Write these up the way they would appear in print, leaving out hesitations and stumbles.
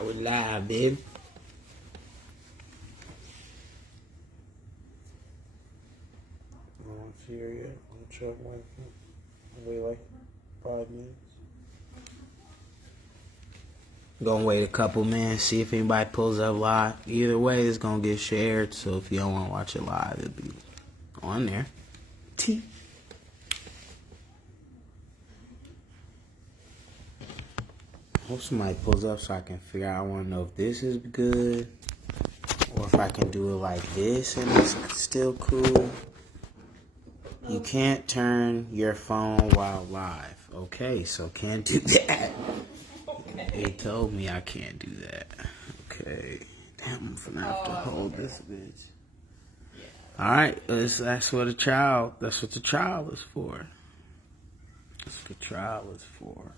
live. We live, baby. No one's here yet. I'm Chuck waiting. Wait like 5 minutes. Gonna wait a couple minutes, see if anybody pulls up live. Either way, it's gonna get shared. So if you don't want to watch it live, it'll be on there. T. Hope somebody pulls up so I can figure out. I want to know if this is good or if I can do it like this and it's still cool. You can't turn your phone while live. Okay, so can't do that. He told me I can't do that. Okay. Damn, I'm gonna have to hold this bitch. Alright, that's what the trial is for. That's what the trial is for.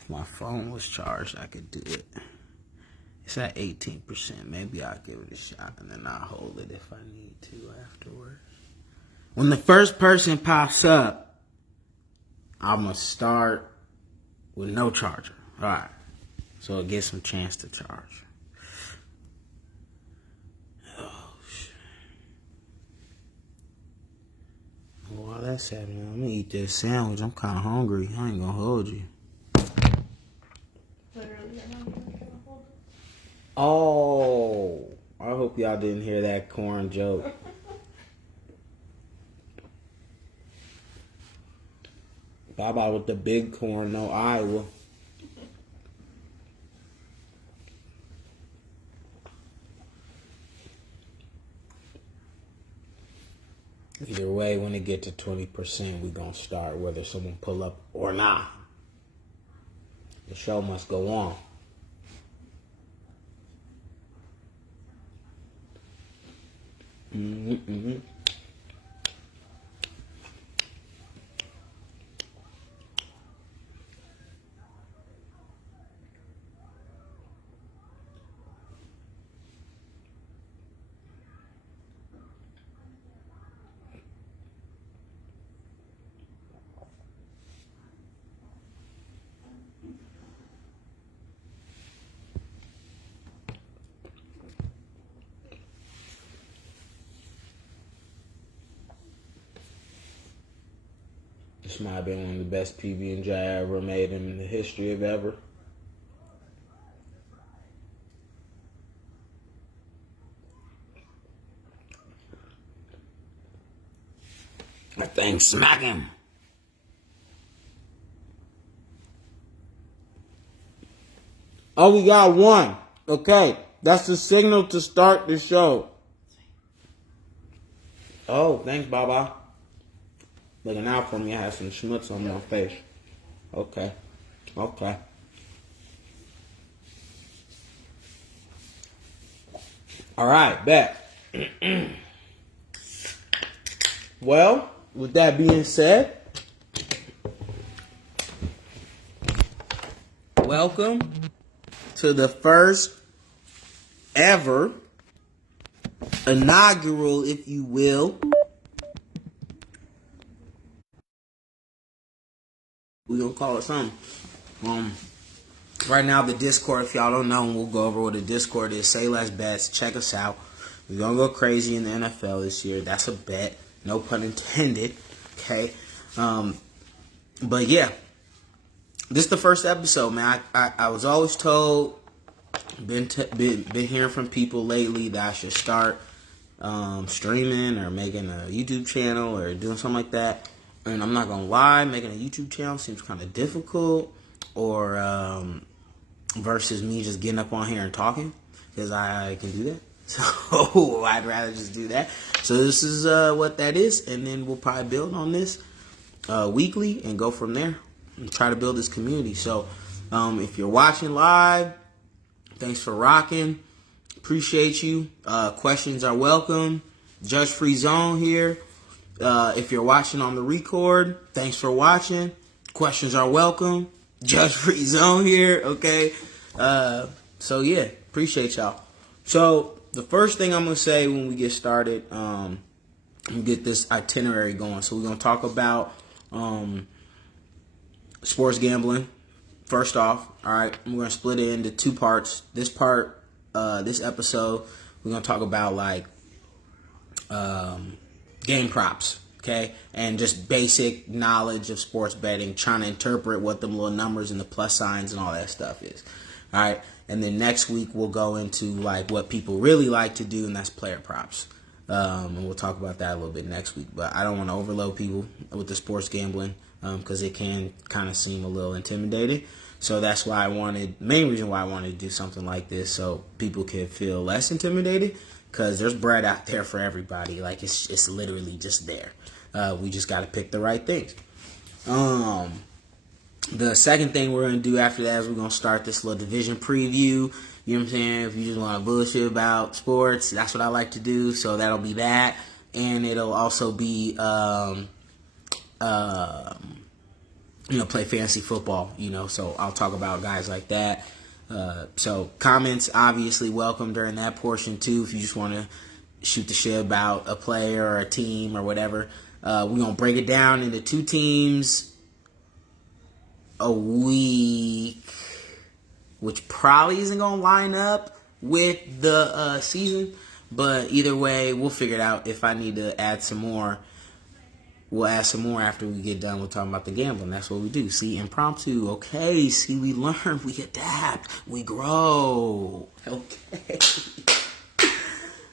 If my phone was charged, I could do it. It's at 18%. Maybe I'll give it a shot and then I'll hold it if I need to afterwards. When the first person pops up, I'm gonna start with no charger. Alright. So it gives some chance to charge. Oh, shit. While that's happening, I'm gonna eat this sandwich. I'm kind of hungry. I ain't gonna hold you. Literally, I'm not even gonna hold it. Oh, I hope y'all didn't hear that corn joke. Bye-bye with the big corn, no Iowa. Either way, when it get to 20%, we gonna start whether someone pull up or not. The show must go on. Mm-hmm. This might have been one of the best PB&J I ever made in the history of ever. That thing smacking. Oh, we got one. Okay, that's the signal to start the show. Oh, thanks, Baba. Looking out for me, I have some schmutz on my face. Okay. Alright, bet. Well, with that being said, welcome to the first ever inaugural, if you will. We're going to call it something. Right now, the Discord, if y'all don't know, and we'll go over what the Discord is. Say less bets. Check us out. We're going to go crazy in the NFL this year. That's a bet. No pun intended. Okay. But yeah. This is the first episode, man. I was always told, been hearing from people lately that I should start streaming or making a YouTube channel or doing something like that. And I'm not going to lie, making a YouTube channel seems kind of difficult, or versus me just getting up on here and talking, because I can do that. So I'd rather just do that. So this is what that is, and then we'll probably build on this weekly and go from there and try to build this community. So if you're watching live, thanks for rocking. Appreciate you. Questions are welcome. Judge-free zone here. If you're watching on the record, thanks for watching. Questions are welcome. Judge-free zone here, okay? So, yeah, appreciate y'all. So, the first thing I'm going to say when we get started, and get this itinerary going. So, we're going to talk about sports gambling, first off, all right, I'm going to split it into two parts. This episode, we're going to talk about like game props, okay, and just basic knowledge of sports betting, trying to interpret what them little numbers and the plus signs and all that stuff is. All right, and then next week we'll go into like what people really like to do, and that's player props. And we'll talk about that a little bit next week. But I don't want to overload people with the sports gambling because it can kind of seem a little intimidating. So that's why main reason why I wanted to do something like this, so people can feel less intimidated, because there's bread out there for everybody. Like, it's literally just there. We just got to pick the right things. The second thing we're going to do after that is we're going to start this little division preview. You know what I'm saying? If you just want to bullshit about sports, that's what I like to do. So that'll be that. And it'll also be, play fantasy football, so I'll talk about guys like that. So comments, obviously, welcome during that portion, too, if you just want to shoot the shit about a player or a team or whatever. We're going to break it down into 2 teams a week, which probably isn't going to line up with the season. But either way, we'll figure it out. If I need to add some more, we'll add some more after we get done with talking about the gambling. That's what we do. See, impromptu. Okay. See, we learn. We adapt. We grow. Okay.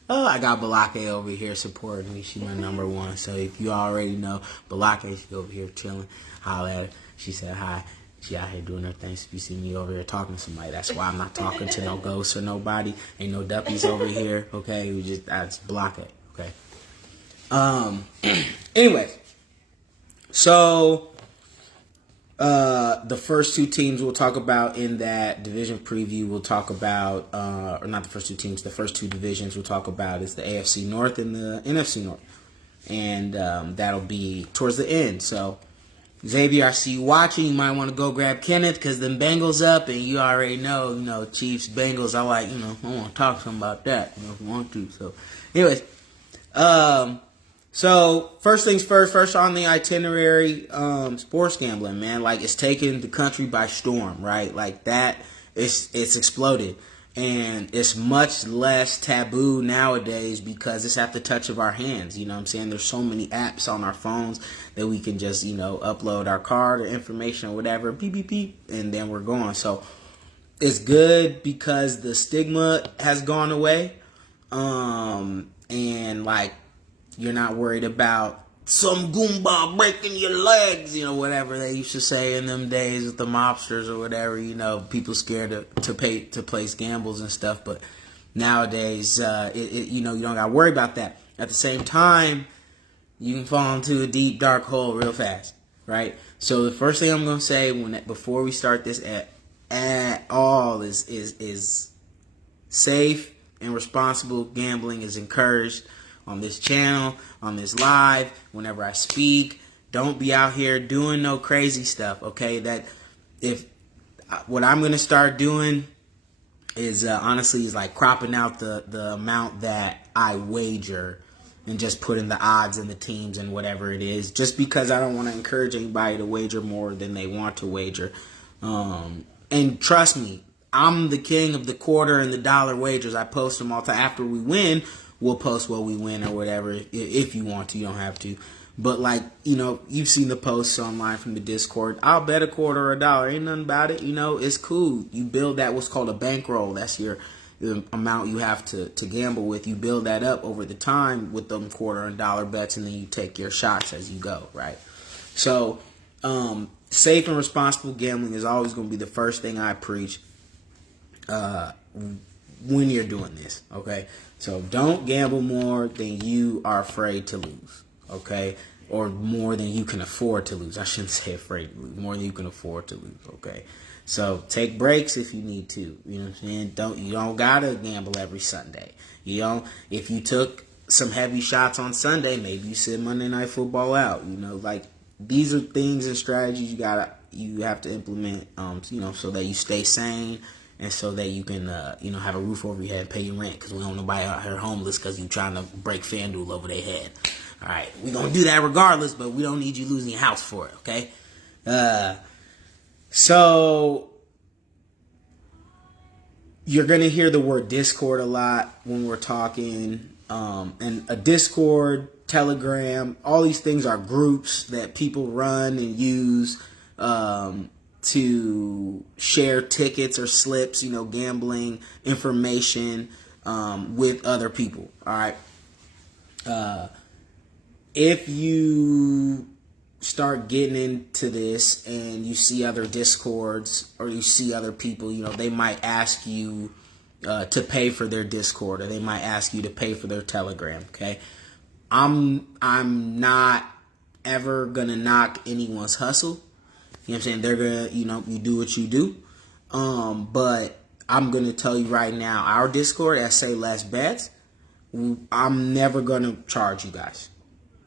Oh, I got Balake over here supporting me. She's my number one. So if you already know, Balake, she's over here chilling. Holla at her. She said hi. She out here doing her thing. So if you see me over here talking to somebody, that's why I'm not talking to no ghosts or nobody. Ain't no duppies over here. Okay. I just block it. Okay. Anyways. So, the first 2 teams we'll talk about in that division preview, we'll talk about, or not the first 2 teams, the first 2 divisions we'll talk about is the AFC North and the NFC North. And that'll be towards the end. So, Xavier, I see you watching. You might want to go grab Kenneth because them Bengals up, and you already know, Chiefs, Bengals. I like, I want to talk to them about that, if you want to. So, anyways, so, first things first on the itinerary, sports gambling, man. Like, it's taken the country by storm, right? Like, that, it's exploded. And it's much less taboo nowadays because it's at the touch of our hands, you know what I'm saying? There's so many apps on our phones that we can just, upload our card or information or whatever, beep, beep, beep, and then we're gone. So, it's good because the stigma has gone away. And, like, you're not worried about some Goomba breaking your legs, whatever they used to say in them days with the mobsters or whatever, people scared to place gambles and stuff. But nowadays, you don't got to worry about that. At the same time, you can fall into a deep, dark hole real fast, right? So the first thing I'm going to say before we start this at all is safe and responsible gambling is encouraged. On this channel, on this live, whenever I speak, don't be out here doing no crazy stuff, okay? What I'm going to start doing is, honestly, is like cropping out the amount that I wager and just putting the odds and the teams and whatever it is, just because I don't want to encourage anybody to wager more than they want to wager. And trust me, I'm the king of the quarter and the dollar wagers. I post them all the time. After we win, we'll post what we win or whatever if you want to. You don't have to. But, like, you've seen the posts online from the Discord. I'll bet a quarter or a dollar. Ain't nothing about it. It's cool. You build that what's called a bankroll. That's the amount you have to gamble with. You build that up over the time with them quarter and dollar bets, and then you take your shots as you go, right? So, safe and responsible gambling is always going to be the first thing I preach when you're doing this, okay? So don't gamble more than you are afraid to lose, okay? Or more than you can afford to lose. I shouldn't say afraid to lose. More than you can afford to lose, okay? So take breaks if you need to. You know what I'm saying? You don't gotta gamble every Sunday. If you took some heavy shots on Sunday, maybe you sit Monday Night Football out. These are things and strategies you have to implement, so that you stay sane. And so that you can, have a roof over your head and pay your rent. Because we don't want nobody out here homeless because you trying to break FanDuel over their head. All right. We're going to do that regardless, but we don't need you losing your house for it, okay? So you're going to hear the word Discord a lot when we're talking. And a Discord, Telegram, all these things are groups that people run and use to share tickets or slips, gambling information with other people. All right. If you start getting into this and you see other Discords or you see other people, they might ask you to pay for their Discord, or they might ask you to pay for their Telegram. Okay. I'm not ever gonna knock anyone's hustle. You know what I'm saying? They're gonna, you do what you do. But I'm gonna tell you right now, our Discord at Say Less Bets, I'm never gonna charge you guys.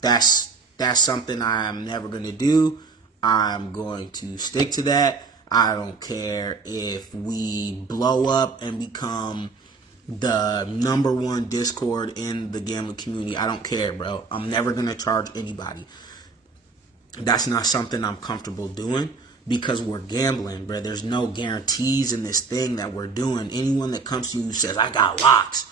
That's something I'm never gonna do. I'm going to stick to that. I don't care if we blow up and become the number one Discord in the gambling community. I don't care, bro. I'm never going to charge anybody. That's not something I'm comfortable doing because we're gambling, bro. There's no guarantees in this thing that we're doing. Anyone that comes to you says, I got locks.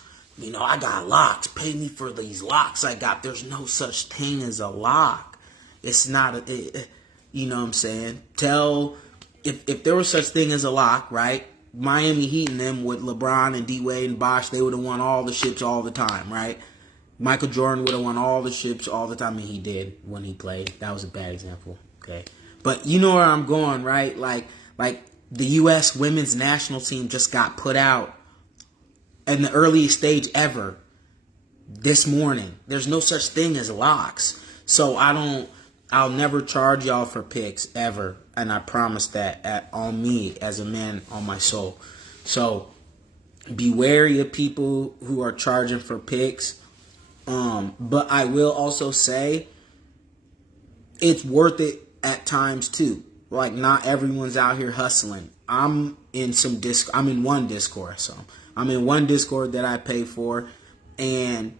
I got locks. Pay me for these locks I got. There's no such thing as a lock. It's not you know what I'm saying? If there was such thing as a lock, right? Miami Heat and them with LeBron and D-Wade and Bosh, they would have won all the ships all the time, right? Michael Jordan would have won all the ships all the time, and he did when he played. That was a bad example, okay? But you know where I'm going, right? Like the U.S. women's national team just got put out in the earliest stage ever this morning. There's no such thing as locks. So I'll never charge y'all for picks ever. And I promise that on me as a man, on my soul. So be wary of people who are charging for picks. But I will also say it's worth it at times too. Like not everyone's out here hustling. I'm in one Discord. So I'm in one Discord that I pay for, and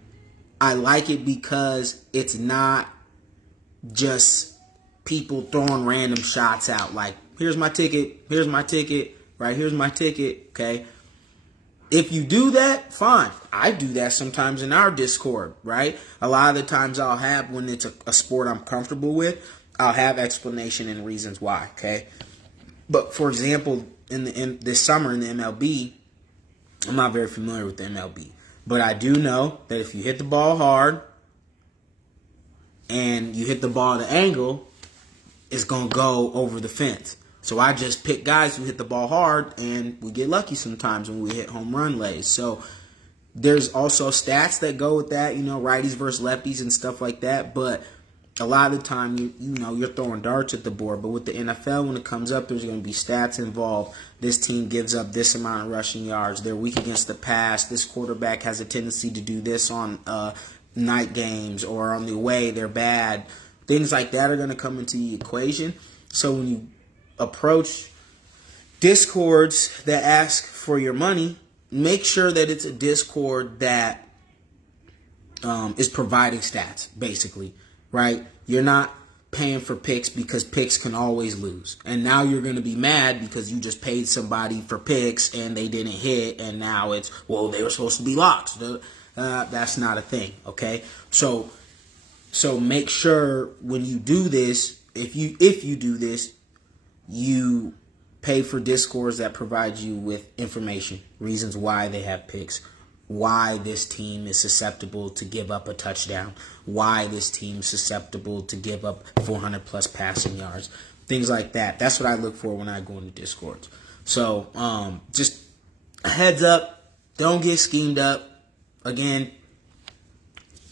I like it because it's not just people throwing random shots out. Like, here's my ticket, right? Here's my ticket, okay? If you do that, fine. I do that sometimes in our Discord, right? A lot of the times I'll have, when it's a sport I'm comfortable with, I'll have explanation and reasons why, okay? But, for example, in this summer in the MLB, I'm not very familiar with the MLB. But I do know that if you hit the ball hard and you hit the ball at an angle, it's going to go over the fence. So I just pick guys who hit the ball hard, and we get lucky sometimes when we hit home run lays. So there's also stats that go with that, righties versus lefties and stuff like that. But a lot of the time, you're throwing darts at the board. But with the NFL, when it comes up, there's going to be stats involved. This team gives up this amount of rushing yards. They're weak against the pass. This quarterback has a tendency to do this on night games, or on the away, they're bad. Things like that are going to come into the equation. So when you approach Discords that ask for your money, make sure that it's a Discord that is providing stats, basically, right? You're not paying for picks because picks can always lose. And now you're going to be mad because you just paid somebody for picks and they didn't hit, and now it's, well, they were supposed to be locks. That's not a thing, okay? So make sure when you do this, if you do this, you pay for Discords that provide you with information, reasons why they have picks, why this team is susceptible to give up a touchdown, why this team is susceptible to give up 400 plus passing yards, things like that. That's what I look for when I go into Discords. So just a heads up, don't get schemed up. Again,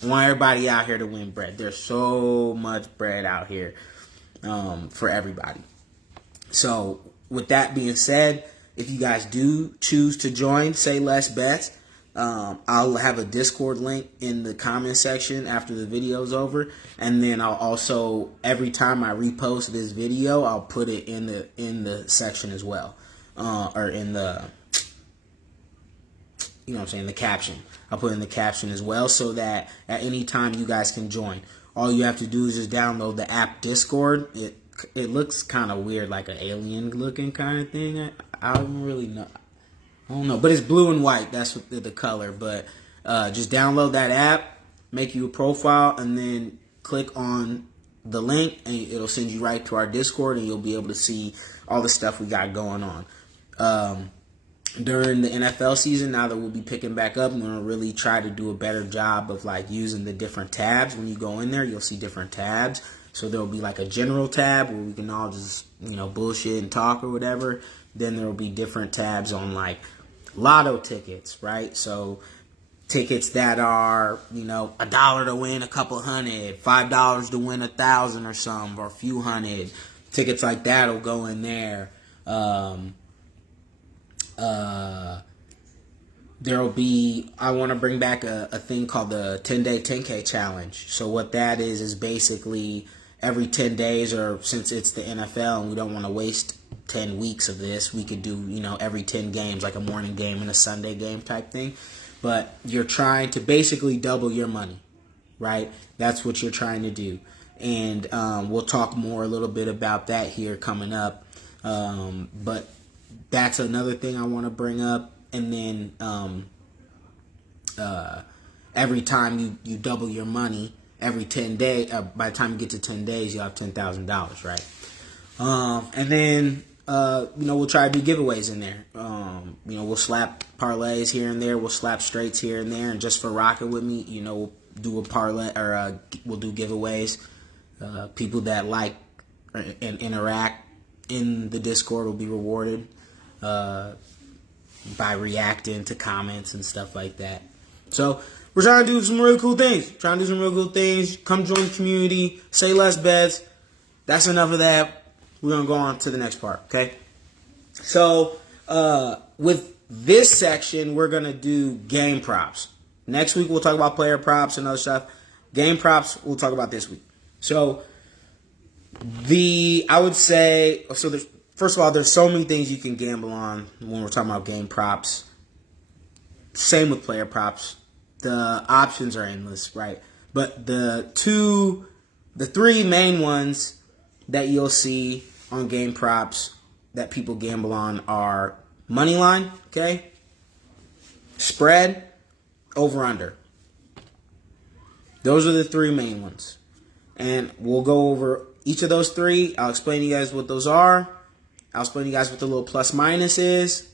I want everybody out here to win bread. There's so much bread out here for everybody. So with that being said, if you guys do choose to join Say Less Bets, I'll have a Discord link in the comment section after the video's over, and then I'll also, every time I repost this video, I'll put it in the section as well, or in the, the caption. I'll put in the caption as well, so that at any time you guys can join. All you have to do is just download the app Discord. it looks kind of weird, like an alien looking kind of thing. I don't really know. I don't know, but it's blue and white. That's what the color. But just download that app, make you a profile, and then click on the link, and it'll send you right to our Discord, and you'll be able to see all the stuff we got going on. During the NFL season, now that we'll be picking back up, I'm going to really try to do a better job of like using the different tabs. When you go in there, you'll see different tabs. So there'll be like a general tab where we can all just, bullshit and talk or whatever. Then there'll be different tabs on like lotto tickets, right? So tickets that are, $1 to win a couple hundred, $5 to win 1,000 or something, or a few hundred. Tickets like that will go in there. There'll be, I want to bring back a thing called the 10-day 10K challenge. So what that is basically every 10 days, or since it's the NFL and we don't want to waste 10 weeks of this, we could do, every 10 games, like a morning game and a Sunday game type thing. But you're trying to basically double your money, right? That's what you're trying to do. And we'll talk more a little bit about that here coming up. But that's another thing I want to bring up. And then every time you double your money, every 10 days, by the time you get to 10 days, you'll have $10,000, right? And then, we'll try to do giveaways in there. We'll slap parlays here and there. We'll slap straights here and there. And just for rocking with me, we'll do a parlay, or we'll do giveaways. People that like and interact in the Discord will be rewarded by reacting to comments and stuff like that. So we're trying to do some really cool things. Come join the community. Say less bets. That's enough of that. We're going to go on to the next part, okay? So with this section, we're going to do game props. Next week, we'll talk about player props and other stuff. Game props, we'll talk about this week. So I would say, first of all, there's so many things you can gamble on when we're talking about game props. Same with player props. The options are endless, right? But the three main ones that you'll see on game props that people gamble on are money line, okay? Spread, over under. Those are the three main ones. And we'll go over each of those three. I'll explain to you guys what those are. I'll explain to you guys what the little plus minus is.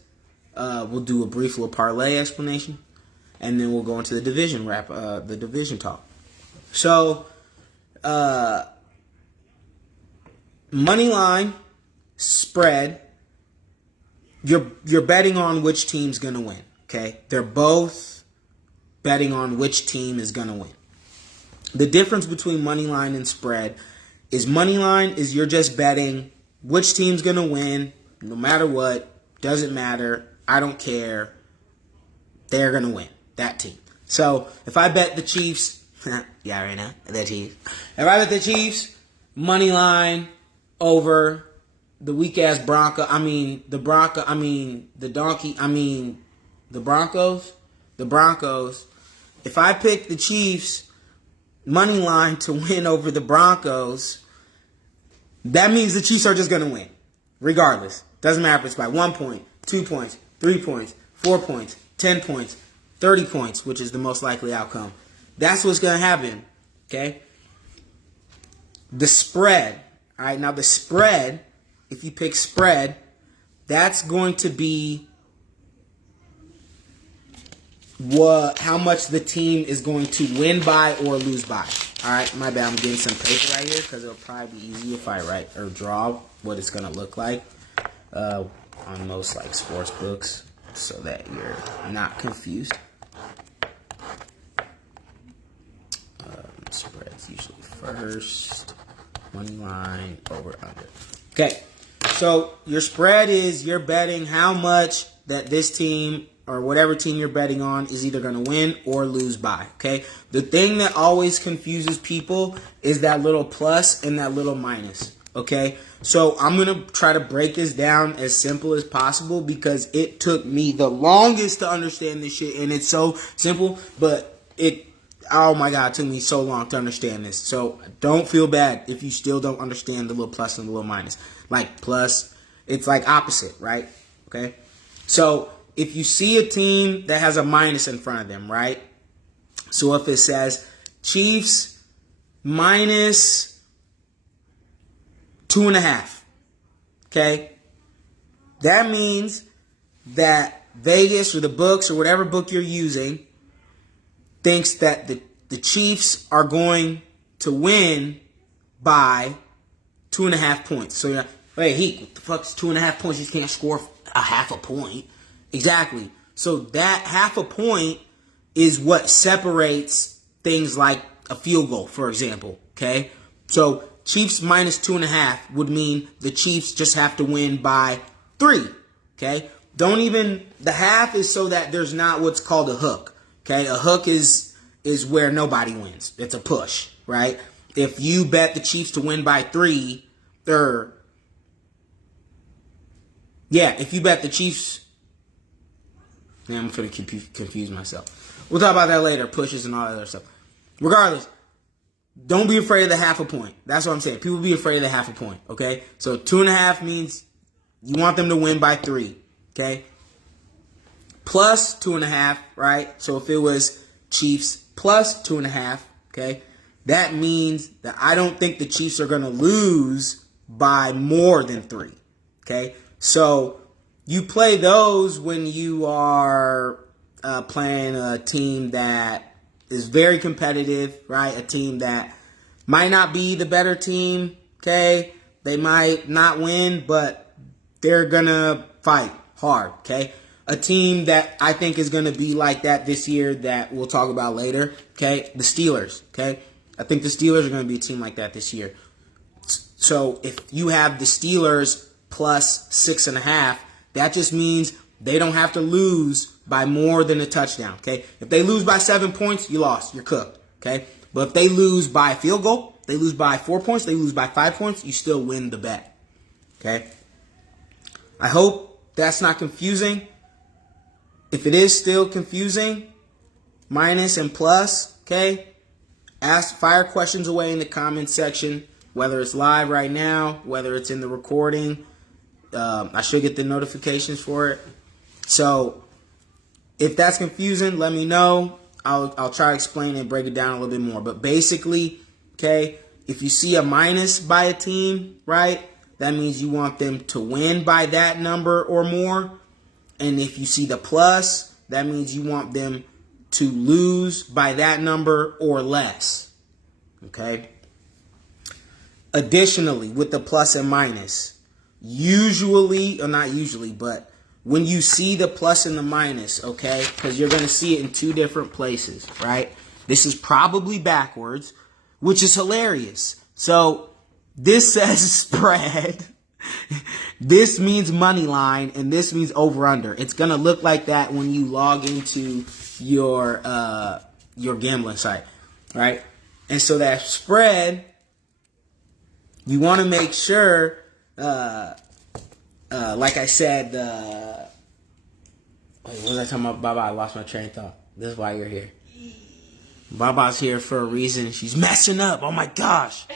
We'll do a brief little parlay explanation. And then we'll go into the division the division talk. So, money line, spread, you're betting on which team's going to win, okay? They're both betting on which team is going to win. The difference between money line and spread is money line is you're just betting which team's going to win, no matter what, doesn't matter, I don't care, they're going to win, that team. So, if I bet the Chiefs, yeah, right now, the Chiefs. If I bet the Chiefs, money line over the weak-ass the Broncos. If I pick the Chiefs money line to win over the Broncos, that means the Chiefs are just going to win, regardless. Doesn't matter if it's by 1 point, 2 points, 3 points, 4 points, 10 points, 30 points, which is the most likely outcome. That's what's going to happen, okay? The spread, all right? Now, the spread, if you pick spread, that's going to be how much the team is going to win by or lose by. All right, my bad. I'm getting some paper right here because it'll probably be easy if I write or draw what it's going to look like on most like sports books so that you're not confused. Spreads usually first. Money line, over, under. Okay, so your spread is you're betting how much that this team or whatever team you're betting on is either going to win or lose by, okay? The thing that always confuses people is that little plus and that little minus, okay? So I'm going to try to break this down as simple as possible because it took me the longest to understand this shit, and it's so simple, but Oh my God, it took me so long to understand this. So don't feel bad if you still don't understand the little plus and the little minus. Like plus, it's like opposite, right? Okay. So if you see a team that has a minus in front of them, right? So if it says Chiefs minus 2.5, okay? That means that Vegas or the books or whatever book you're using thinks that the Chiefs are going to win by 2.5 points. So you're like, hey, Heek, what the fuck's 2.5 points? You can't score a half a point. Exactly. So that half a point is what separates things like a field goal, for example. Okay? So Chiefs minus 2.5 would mean the Chiefs just have to win by 3. Okay? The half is so that there's not what's called a hook. Okay? A hook is where nobody wins. It's a push, right? If you bet the Chiefs to win by 3, if you bet the Chiefs, I'm going to confuse myself. We'll talk about that later, pushes and all that other stuff. Regardless, don't be afraid of the half a point. That's what I'm saying. People be afraid of the half a point, okay? So 2.5 means you want them to win by 3, okay? Plus 2.5, right? So if it was Chiefs plus 2.5, okay, that means that I don't think the Chiefs are going to lose by more than 3, okay? So you play those when you are playing a team that is very competitive, right? A team that might not be the better team, okay? They might not win, but they're going to fight hard, okay? A team that I think is going to be like that this year that we'll talk about later, okay? The Steelers, okay? I think the Steelers are going to be a team like that this year. So if you have the Steelers plus 6.5, that just means they don't have to lose by more than a touchdown, okay? If they lose by 7 points, you lost. You're cooked, okay? But if they lose by a field goal, they lose by 4 points, they lose by 5 points, you still win the bet, okay? I hope that's not confusing. If it is still confusing, minus and plus, okay? Fire questions away in the comments section, whether it's live right now, whether it's in the recording. I should get the notifications for it. So if that's confusing, let me know. I'll try to explain and break it down a little bit more. But basically, okay, if you see a minus by a team, right, that means you want them to win by that number or more. And if you see the plus, that means you want them to lose by that number or less. Okay? Additionally, with the plus and minus, usually, or not usually, but when you see the plus and the minus, okay, because you're going to see it in 2 different places, right? This is probably backwards, which is hilarious. So this says spread. This means money line, and this means over under. It's gonna look like that when you log into your gambling site, right? And so that spread, you want to make sure, like I said, what was I talking about? Baba, I lost my train of thought. This is why you're here. Baba's here for a reason. She's messing up. Oh my gosh.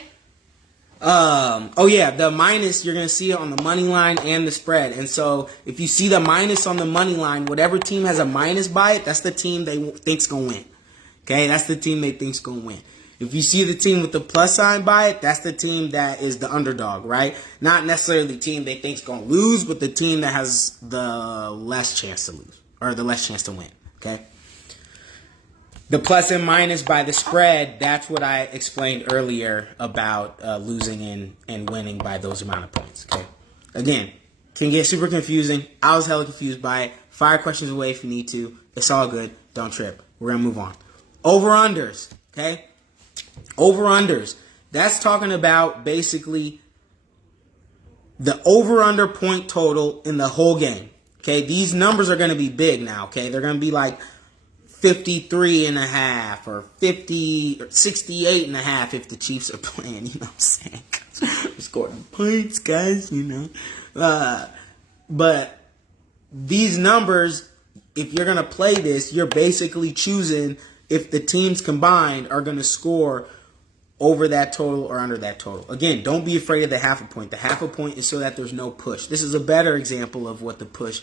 The minus, you're going to see it on the money line and the spread. And so if you see the minus on the money line, whatever team has a minus by it, that's the team they think's going to win. Okay, that's the team they think's going to win. If you see the team with the plus sign by it, that's the team that is the underdog, right? Not necessarily the team they think's going to lose, but the team that has the less chance to lose, or the less chance to win, okay? The plus and minus by the spread, that's what I explained earlier about losing and winning by those amount of points, okay? Again, can get super confusing. I was hella confused by it. Fire questions away if you need to. It's all good. Don't trip. We're going to move on. Over-unders, okay? Over-unders. That's talking about basically the over-under point total in the whole game, okay? These numbers are going to be big now, okay? They're going to be like 53.5 or 50 or 68.5 if the Chiefs are playing, you know what I'm saying? We're scoring points, guys, you know. But these numbers, if you're going to play this, you're basically choosing if the teams combined are going to score over that total or under that total. Again, don't be afraid of the half a point. The half a point is so that there's no push. This is a better example of what the push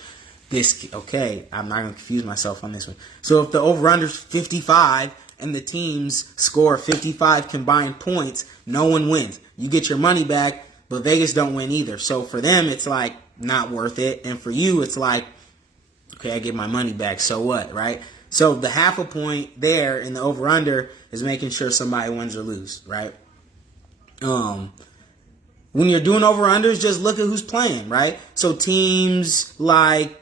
okay, I'm not going to confuse myself on this one. So if the over-under is 55 and the teams score 55 combined points, no one wins. You get your money back, but Vegas don't win either. So for them, it's like not worth it. And for you, it's like, okay, I get my money back. So what, right? So the half a point there in the over-under is making sure somebody wins or lose, right? When you're doing over-unders, just look at who's playing, right? So teams like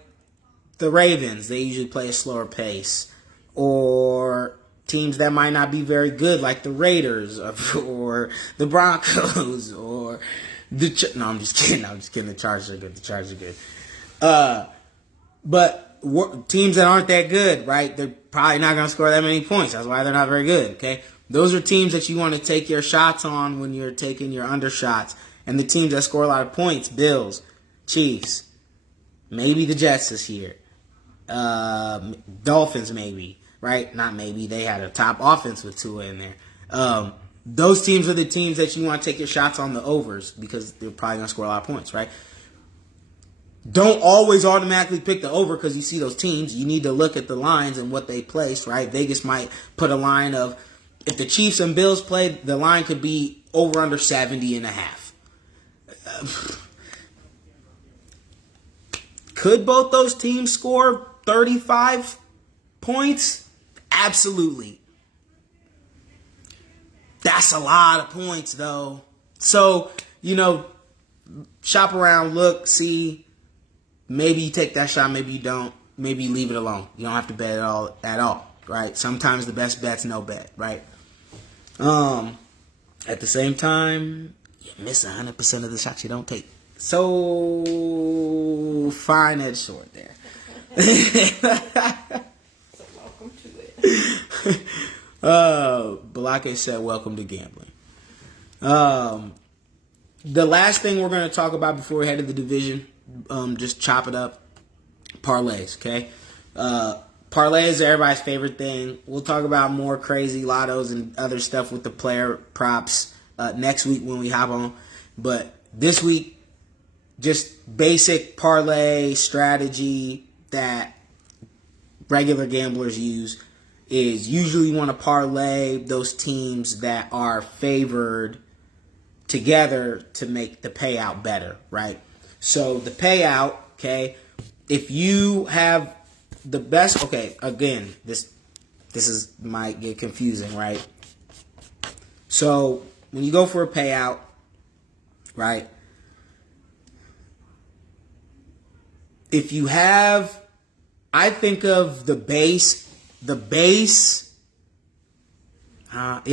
the Ravens, they usually play a slower pace. Or teams that might not be very good, like the Raiders or the Broncos or no, I'm just kidding. The Chargers are good. But teams that aren't that good, right? They're probably not going to score that many points. That's why they're not very good, okay? Those are teams that you want to take your shots on when you're taking your undershots. And the teams that score a lot of points, Bills, Chiefs, maybe the Jets this year, Dolphins maybe, right? Not maybe. They had a top offense with Tua in there. Those teams are the teams that you want to take your shots on the overs because they're probably going to score a lot of points, right? Don't always automatically pick the over because you see those teams. You need to look at the lines and what they place, right? Vegas might put a line of, if the Chiefs and Bills play, the line could be over under 70.5. Could both those teams score 35 points? Absolutely. That's a lot of points, though. So, shop around, look, see. Maybe you take that shot, maybe you don't. Maybe you leave it alone. You don't have to bet at all, right? Sometimes the best bet's no bet, right? At the same time, you miss 100% of the shots you don't take. So, fine edge short there. So welcome to it. Balake said, welcome to gambling. The last thing we're going to talk about before we head to the division, just chop it up, parlays, okay? Parlays are everybody's favorite thing. We'll talk about more crazy lottos and other stuff with the player props next week when we hop on. But this week, just basic parlay strategy that regular gamblers use is usually want to parlay those teams that are favored together to make the payout better, right? So the payout, okay, if you have the best, okay, again, this might get confusing, right? So when you go for a payout, right, if you have, I think of the base, the base or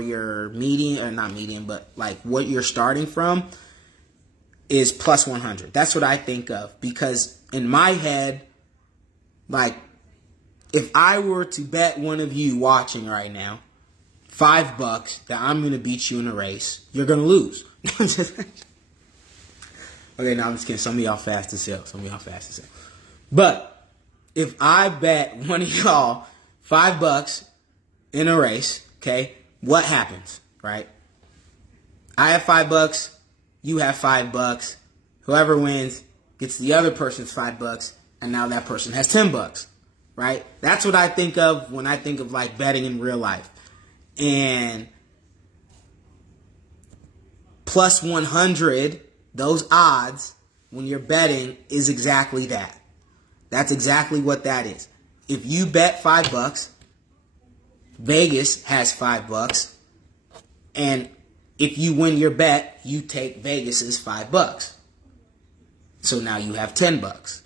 your median, or not median, but like what you're starting from is plus 100. That's what I think of, because in my head, like, if I were to bet one of you watching right now $5 that I'm going to beat you in a race, you're going to lose. Okay, no, I'm just kidding. Some of y'all fast to sell. But if I bet one of y'all $5 in a race, okay, what happens, right? I have $5. You have $5. Whoever wins gets the other person's $5, and now that person has $10, right? That's what I think of when I think of like betting in real life. And plus 100, those odds when you're betting is exactly that. That's exactly what that is. If you bet $5, Vegas has $5, and if you win your bet, you take Vegas's $5. So now you have $10.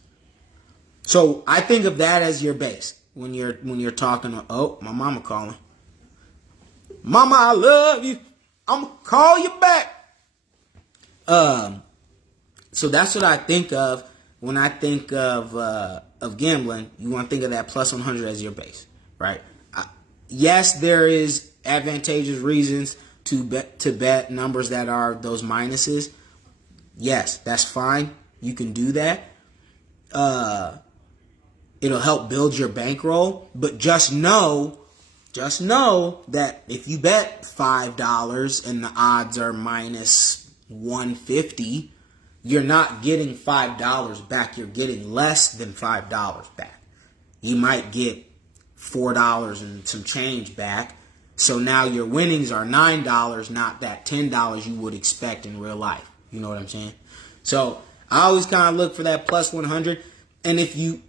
So I think of that as your base when you're talking. Oh, my mama calling. Mama, I love you. I'm gonna call you back. So that's what I think of when I think of gambling. You want to think of that plus 100 as your base, right? Yes, there is advantageous reasons to bet numbers that are those minuses. Yes, that's fine. You can do that. It'll help build your bankroll, but just know that if you bet $5 and the odds are minus 150, you're not getting $5 back. You're getting less than $5 back. You might get $4 and some change back. So now your winnings are $9, not that $10 you would expect in real life. You know what I'm saying? So I always kind of look for that plus 100. And if you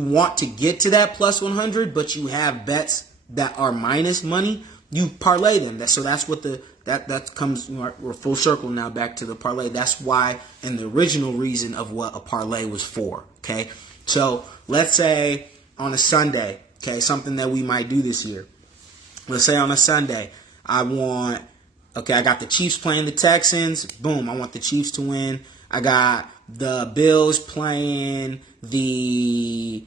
want to get to that plus 100, but you have bets that are minus money, you parlay them. So that's what that comes. We're full circle now back to the parlay. That's why, and the original reason of what a parlay was for. Okay, so let's say on a Sunday, okay, something that we might do this year. Let's say on a Sunday, I got the Chiefs playing the Texans. Boom, I want the Chiefs to win. I got the Bills playing the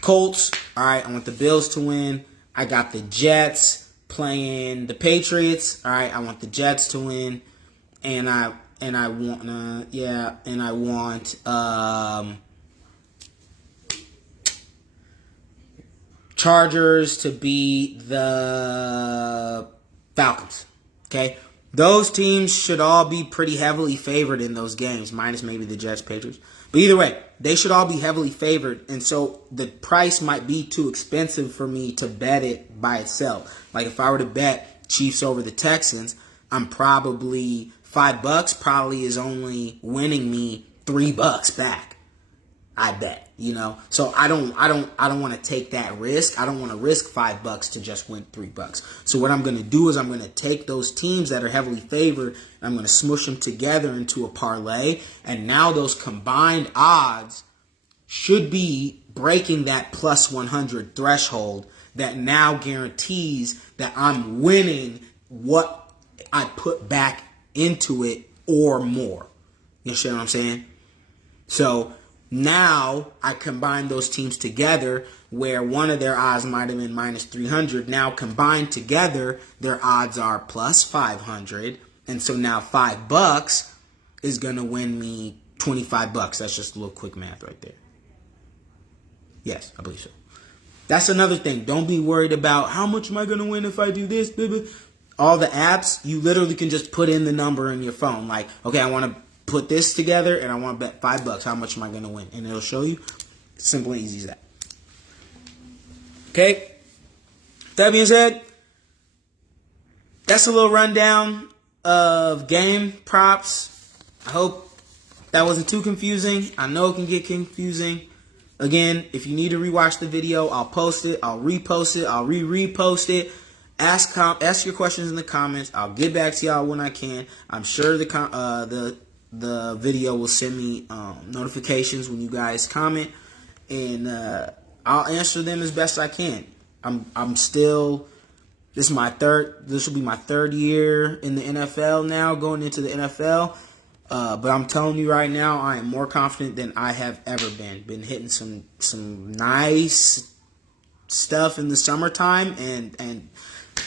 Colts. All right, I want the Bills to win. I got the Jets playing the Patriots. All right, I want the Jets to win, and I want Chargers to beat the Falcons. Okay, those teams should all be pretty heavily favored in those games, minus maybe the Jets, Patriots. But either way, they should all be heavily favored, and so the price might be too expensive for me to bet it by itself. Like if I were to bet Chiefs over the Texans, I'm probably $5 probably is only winning me $3 back. I bet, So I don't want to take that risk. I don't want to risk $5 to just win $3. So what I'm going to do is I'm going to take those teams that are heavily favored and I'm going to smush them together into a parlay. And now those combined odds should be breaking that plus 100 threshold that now guarantees that I'm winning what I put back into it or more. You understand what I'm saying? So now I combine those teams together where one of their odds might have been minus 300. Now combined together, their odds are plus 500. And so now $5 is going to win me $25. That's just a little quick math right there. Yes, I believe so. That's another thing. Don't be worried about how much am I going to win if I do this. All the apps, you literally can just put in the number in your phone. Like, okay, I want to put this together and I want to bet $5. How much am I going to win? And it'll show you. Simple and easy as that. Okay. That being said, that's a little rundown of game props. I hope that wasn't too confusing. I know it can get confusing. Again, if you need to rewatch the video, I'll post it. I'll repost it. I'll repost it. Ask your questions in the comments. I'll get back to y'all when I can. I'm sure the video will send me notifications when you guys comment, and I'll answer them as best I can. I'm still. This will be my third year in the NFL now, going into the NFL. But I'm telling you right now, I am more confident than I have ever been. Been hitting some nice stuff in the summertime, and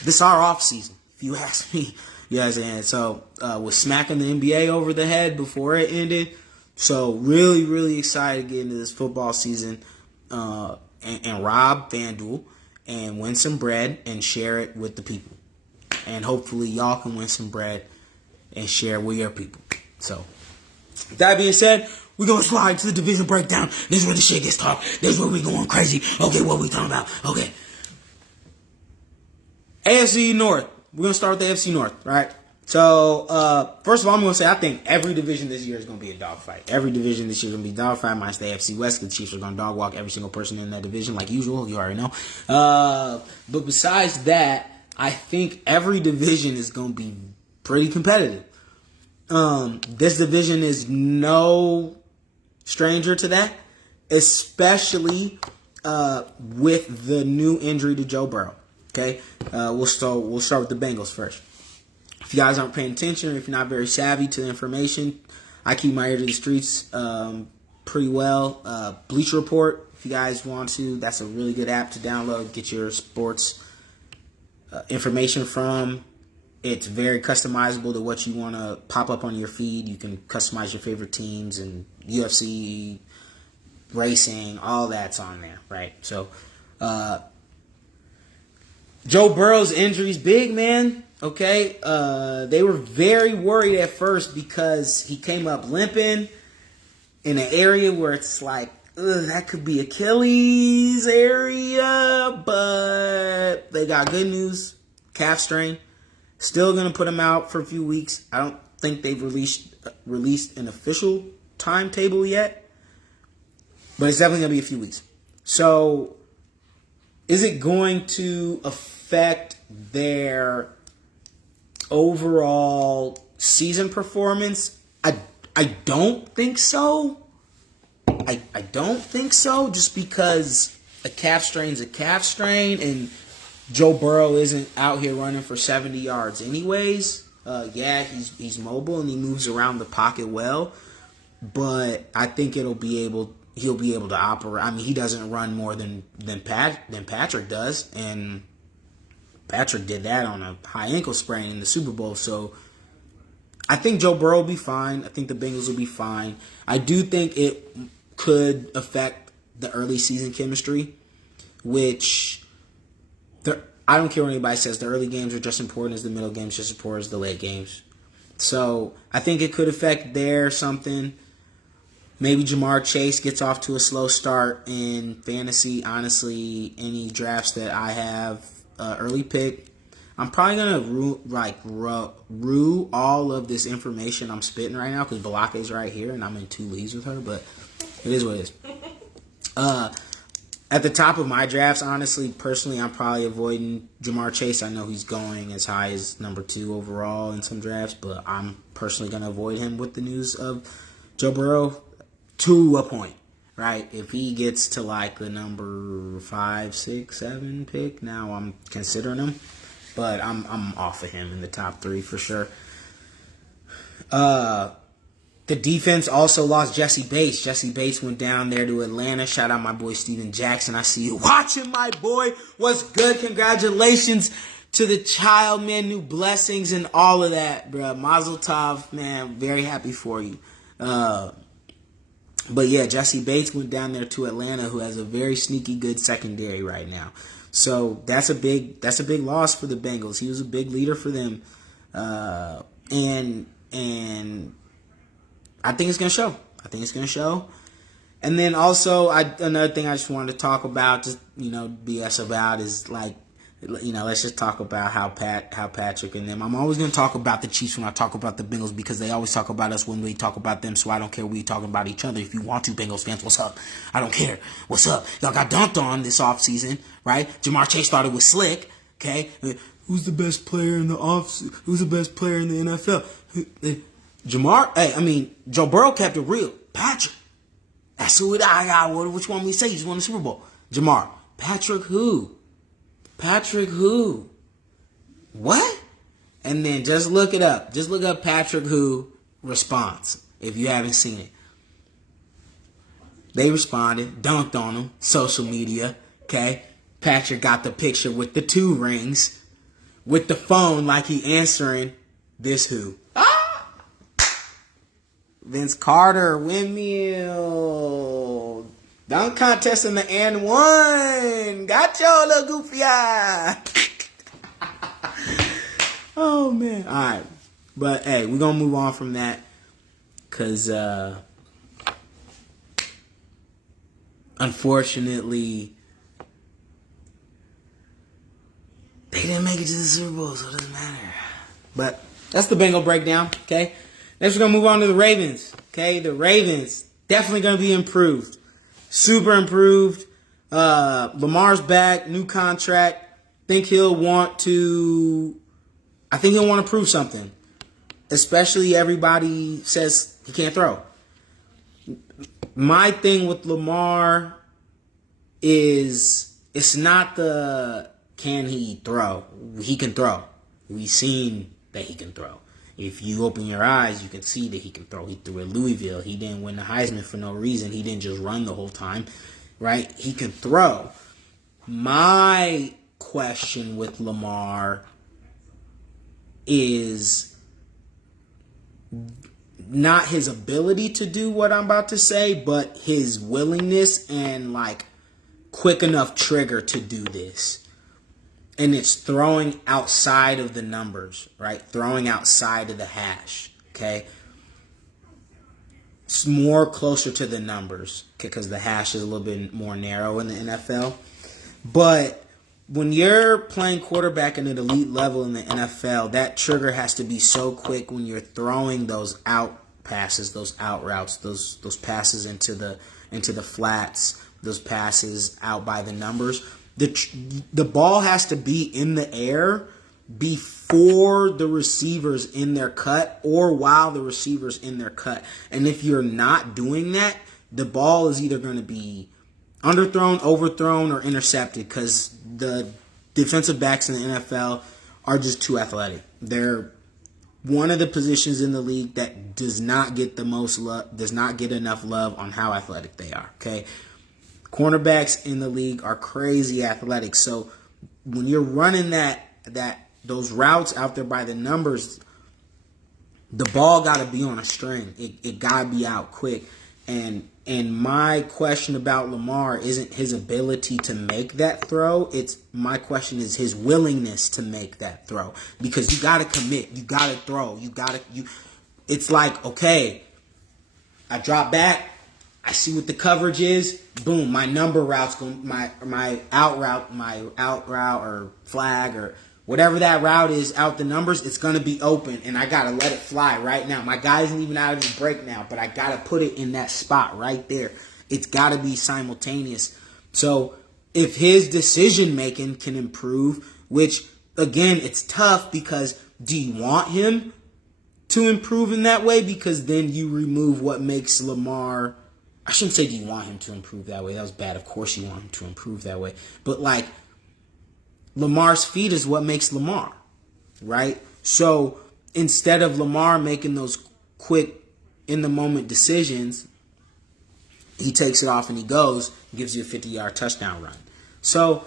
this is our off season, if you ask me. And so was smacking the NBA over the head before it ended. So really, really excited to get into this football season and rob FanDuel and win some bread and share it with the people. And hopefully y'all can win some bread and share with your people. So with that being said, we're going to slide to the division breakdown. This is where the shit gets talked. This is where we going crazy. Okay, what we talking about? Okay. AFC North. We're going to start with the AFC North, right? So, first of all, I'm going to say I think every division this year is going to be a dogfight. Every division this year is going to be a dogfight, minus the AFC West. The Chiefs are going to dog walk every single person in that division like usual. You already know. But besides that, I think every division is going to be pretty competitive. This division is no stranger to that, especially with the new injury to Joe Burrow. Okay, we'll start with the Bengals first. If you guys aren't paying attention, or if you're not very savvy to the information, I keep my ear to the streets pretty well. Bleacher Report, if you guys want to, that's a really good app to download, get your sports information from. It's very customizable to what you want to pop up on your feed. You can customize your favorite teams and UFC, racing, all that's on there, right? So, Joe Burrow's injury's big, man. Okay, they were very worried at first because he came up limping in an area where it's like, that could be Achilles area, but they got good news. Calf strain. Still going to put him out for a few weeks. I don't think they've released an official timetable yet, but it's definitely going to be a few weeks. So, is it going to affect their overall season performance? I don't think so. I don't think so, just because a calf strain's a calf strain, and Joe Burrow isn't out here running for 70 yards anyways. Yeah, he's mobile and he moves around the pocket well, but I think he'll be able to operate. I mean, he doesn't run more than Patrick does, and Patrick did that on a high ankle sprain in the Super Bowl. So I think Joe Burrow will be fine. I think the Bengals will be fine. I do think it could affect the early season chemistry, which I don't care what anybody says. The early games are just as important as the middle games, just as important as the late games. So I think it could affect something. Maybe Jamar Chase gets off to a slow start in fantasy. Honestly, any drafts that I have early pick, I'm probably gonna rue all of this information I'm spitting right now because Balake's right here and I'm in 2 leagues with her. But it is what it is. At the top of my drafts, honestly, personally, I'm probably avoiding Jamar Chase. I know he's going as high as number 2 overall in some drafts, but I'm personally going to avoid him with the news of Joe Burrow to a point, right? If he gets to like the number 5, 6, 7 pick, now I'm considering him, but I'm off of him in the top 3 for sure. The defense also lost Jesse Bates. Jesse Bates went down there to Atlanta. Shout out my boy Steven Jackson. I see you watching, my boy. What's good? Congratulations to the child, man. New blessings and all of that, bro. Mazel tov, man. Very happy for you. But yeah, Jesse Bates went down there to Atlanta, who has a very sneaky good secondary right now. So that's a big loss for the Bengals. He was a big leader for them, and I think it's going to show. And then also, another thing I just wanted to talk about, just, BS about is like, let's just talk about how Patrick and them. I'm always going to talk about the Chiefs when I talk about the Bengals because they always talk about us when we talk about them, so I don't care we talking about each other. If you want to, Bengals fans, what's up? I don't care. What's up? Y'all got dunked on this offseason, right? Jamar Chase started with slick, okay? Who's the best player in the offseason? Who's the best player in the NFL? Joe Burrow kept it real. Patrick. That's who it I got. Which one we say? He just won the Super Bowl. Jamar. Patrick who? Patrick who? What? And then just look it up. Just look up Patrick who response if you haven't seen it. They responded, dunked on him, social media, okay? Patrick got the picture with the 2 rings, with the phone like he answering, this who? Vince Carter, windmill, dunk contest in the and 1. Got your little goofy eye. Oh, man. All right. But, hey, we're going to move on from that because, unfortunately, they didn't make it to the Super Bowl, so it doesn't matter. But that's the Bengal breakdown, okay? Next, we're going to move on to the Ravens. Okay, the Ravens definitely going to be improved. Super improved. Lamar's back, new contract. I think he'll want to prove something. Especially everybody says he can't throw. My thing with Lamar is it's not the can he throw. He can throw. We've seen that he can throw. If you open your eyes, you can see that he can throw. He threw at Louisville. He didn't win the Heisman for no reason. He didn't just run the whole time, right? He can throw. My question with Lamar is not his ability to do what I'm about to say, but his willingness and like quick enough trigger to do this. And it's throwing outside of the numbers, right? Throwing outside of the hash, okay? It's more closer to the numbers, because the hash is a little bit more narrow in the NFL. But when you're playing quarterback at an elite level in the NFL, that trigger has to be so quick when you're throwing those out passes, those out routes, those passes into the flats, those passes out by the numbers. The ball has to be in the air before the receiver's in their cut or while the receiver's in their cut. And if you're not doing that, the ball is either going to be underthrown, overthrown, or intercepted, because the defensive backs in the NFL are just too athletic. They're one of the positions in the league that does not get the most love, does not get enough love on how athletic they are. Okay, cornerbacks in the league are crazy athletic. So when you're running those routes out there by the numbers, the ball got to be on a string. It got to be out quick. And my question about Lamar isn't his ability to make that throw. My question is his willingness to make that throw. Because you got to commit. You got to throw. It's like, okay, I drop back. I see what the coverage is. Boom, my number route's going, my out route or flag or whatever that route is out the numbers, it's going to be open, and I got to let it fly right now. My guy isn't even out of his break now, but I got to put it in that spot right there. It's got to be simultaneous. So if his decision-making can improve, which, again, it's tough, because do you want him to improve in that way? Because then you remove what makes Lamar... I shouldn't say do you want him to improve that way. That was bad. Of course you want him to improve that way. But, like, Lamar's feet is what makes Lamar, right? So instead of Lamar making those quick, in-the-moment decisions, he takes it off and he goes, gives you a 50-yard touchdown run. So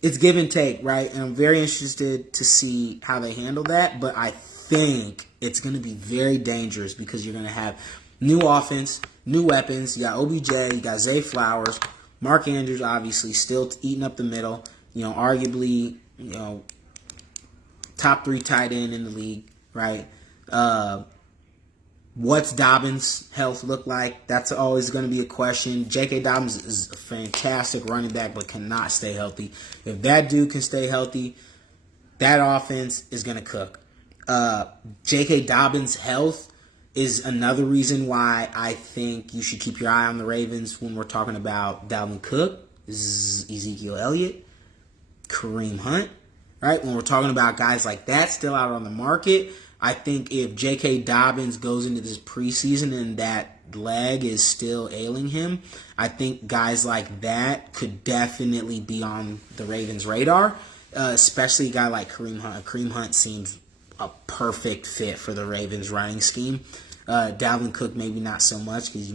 it's give and take, right? And I'm very interested to see how they handle that, but I think it's going to be very dangerous, because you're going to have new offense, new weapons. You got OBJ, you got Zay Flowers, Mark Andrews, obviously, still eating up the middle. Arguably, top 3 tight end in the league, right? What's Dobbins' health look like? That's always going to be a question. J.K. Dobbins is a fantastic running back, but cannot stay healthy. If that dude can stay healthy, that offense is going to cook. J.K. Dobbins' health is another reason why I think you should keep your eye on the Ravens when we're talking about Dalvin Cook, Ezekiel Elliott, Kareem Hunt, right? When we're talking about guys like that still out on the market, I think if J.K. Dobbins goes into this preseason and that leg is still ailing him, I think guys like that could definitely be on the Ravens' radar, especially a guy like Kareem Hunt. Kareem Hunt seems a perfect fit for the Ravens' running scheme. Dalvin Cook maybe not so much, because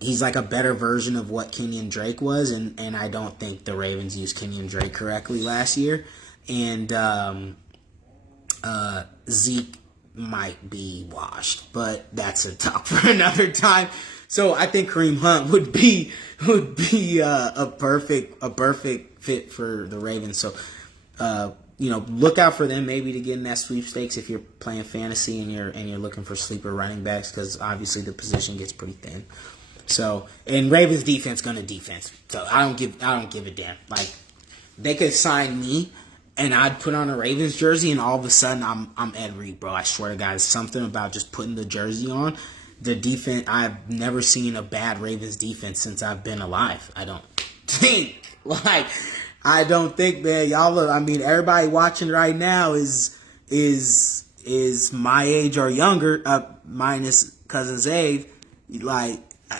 he's like a better version of what Kenyon Drake was, and I don't think the Ravens used Kenyon Drake correctly last year. And Zeke might be washed, but that's a talk for another time. So I think Kareem Hunt would be a perfect fit for the Ravens. So look out for them maybe to get in that sweepstakes if you're playing fantasy and you're looking for sleeper running backs, because obviously the position gets pretty thin. So, and Ravens defense gonna defense. So I don't give a damn. Like, they could sign me and I'd put on a Ravens jersey and all of a sudden I'm Ed Reed, bro. I swear to God, it's something about just putting the jersey on. The defense, I've never seen a bad Ravens defense since I've been alive. I don't think, man. Y'all look, everybody watching right now is my age or younger, minus Cousin Zave.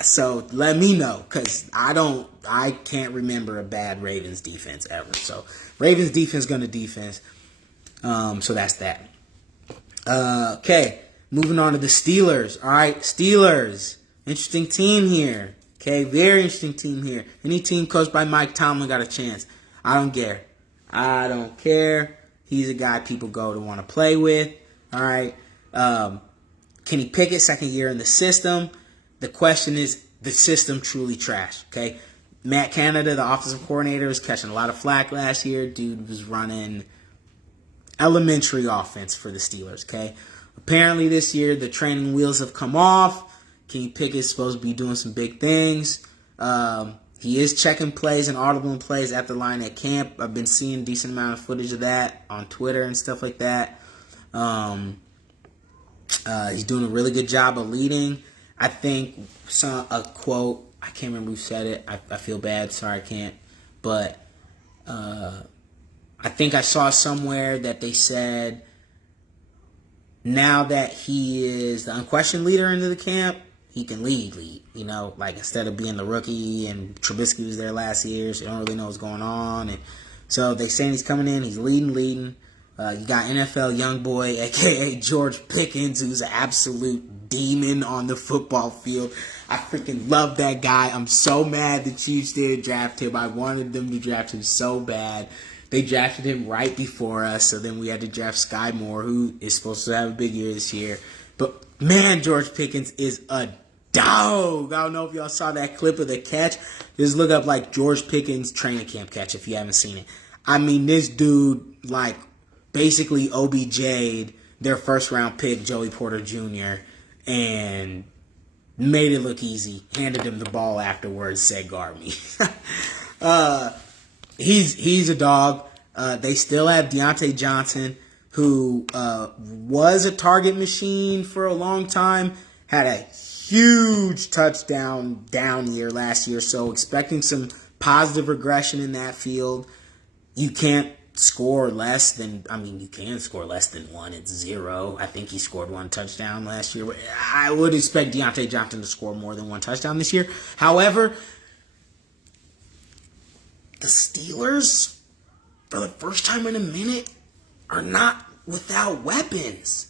So let me know, because I can't remember a bad Ravens defense ever. So Ravens defense gonna defense. So that's that. Okay, moving on to the Steelers. All right, Steelers, interesting team here. Okay, very interesting team here. Any team coached by Mike Tomlin got a chance. I don't care. He's a guy people go to want to play with. All right. Kenny Pickett, second year in the system. The question is, the system truly trash, okay? Matt Canada, the offensive coordinator, was catching a lot of flack last year. Dude was running elementary offense for the Steelers, okay? Apparently this year, the training wheels have come off. Kenny Pickett's supposed to be doing some big things. He is checking plays and audibling plays at the line at camp. I've been seeing a decent amount of footage of that on Twitter and stuff like that. He's doing a really good job of leading. I think a quote, I can't remember who said it. I feel bad. Sorry, I can't. But I think I saw somewhere that they said now that he is the unquestioned leader into the camp, he can lead. You know, like instead of being the rookie and Trubisky was there last year, so you don't really know what's going on. And so they saying he's coming in, he's leading. You got NFL young boy, a.k.a. George Pickens, who's an absolute demon on the football field. I freaking love that guy. I'm so mad the Chiefs didn't draft him. I wanted them to draft him so bad. They drafted him right before us, so then we had to draft Sky Moore, who is supposed to have a big year this year. But, man, George Pickens is a dog. I don't know if y'all saw that clip of the catch. Just look up, like, George Pickens training camp catch if you haven't seen it. I mean, this dude, like, basically OBJ'd their first-round pick, Joey Porter Jr., and made it look easy. Handed him the ball afterwards, said, guard me. He's a dog. They still have Deontay Johnson, who was a target machine for a long time, had a huge touchdown down year last year, so expecting some positive regression in that field. You can't score less than, you can score less than one. It's 0. I think he scored 1 touchdown last year. I would expect Deontay Johnson to score more than 1 touchdown this year. However, the Steelers, for the first time in a minute, are not without weapons.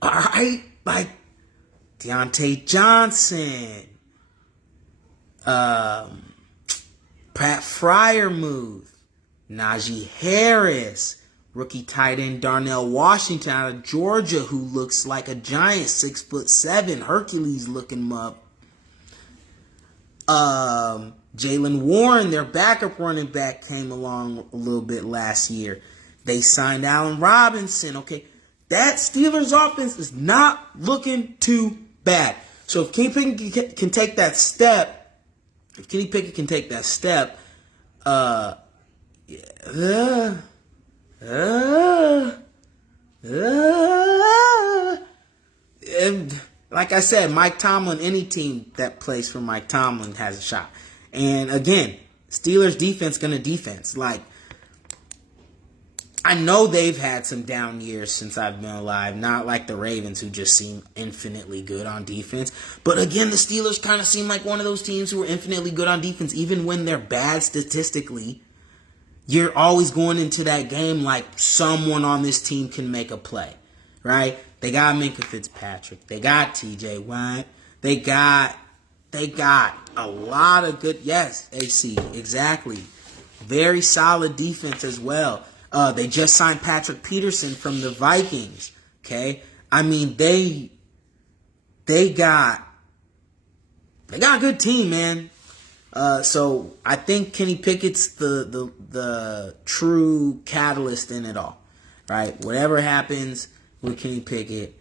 All right? Like, Deontay Johnson, Pat Freiermuth, Najee Harris, rookie tight end Darnell Washington out of Georgia, who looks like a giant, 6'7", Hercules looking him up. Jalen Warren, their backup running back, came along a little bit last year. They signed Allen Robinson. Okay, that Steelers offense is not looking too bad. So if Kenny Pickett can take that step, and like I said, Mike Tomlin, any team that plays for Mike Tomlin has a shot. And again, Steelers defense gonna defense. Like, I know they've had some down years since I've been alive, not like the Ravens, who just seem infinitely good on defense. But again, the Steelers kind of seem like one of those teams who are infinitely good on defense, even when they're bad statistically. You're always going into that game like someone on this team can make a play, right? They got Minkah Fitzpatrick. They got T.J. Watt. They got a lot of good, yes, AC, exactly. Very solid defense as well. They just signed Patrick Peterson from the Vikings, okay? I mean, they got a good team, man. So I think Kenny Pickett's the true catalyst in it all, right? Whatever happens with Kenny Pickett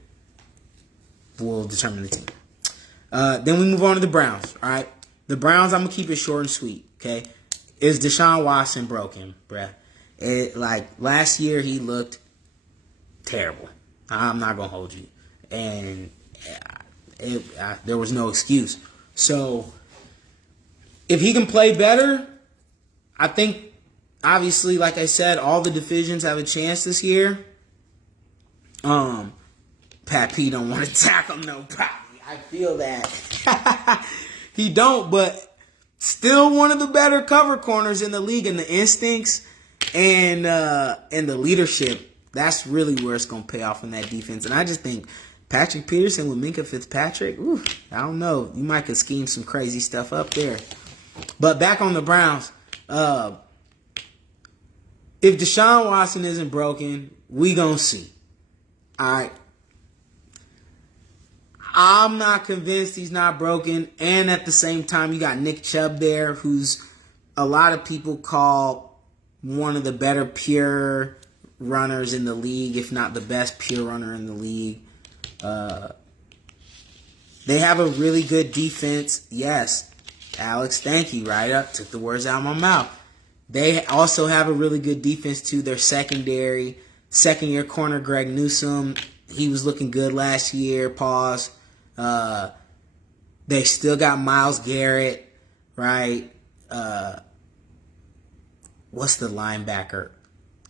will determine the team. Then we move on to the Browns, all right? The Browns, I'm going to keep it short and sweet, okay? Is Deshaun Watson broken, bruh? Last year, he looked terrible. I'm not going to hold you. And there was no excuse. So, if he can play better, I think, obviously, like I said, all the divisions have a chance this year. Pat P don't want to tackle nobody. I feel that. He don't, but still one of the better cover corners in the league, and the instincts and the leadership, that's really where it's going to pay off in that defense. And I just think Patrick Peterson with Minkah Fitzpatrick, I don't know. You might could scheme some crazy stuff up there. But back on the Browns, if Deshaun Watson isn't broken, we going to see. All right. I'm not convinced he's not broken. And at the same time, you got Nick Chubb there, who's a lot of people call one of the better pure runners in the league, if not the best pure runner in the league. They have a really good defense. Yes, Alex, thank you. Right up, took the words out of my mouth. They also have a really good defense too. Their secondary, second-year corner Greg Newsome, he was looking good last year. Pause. They still got Myles Garrett, right? What's the linebacker?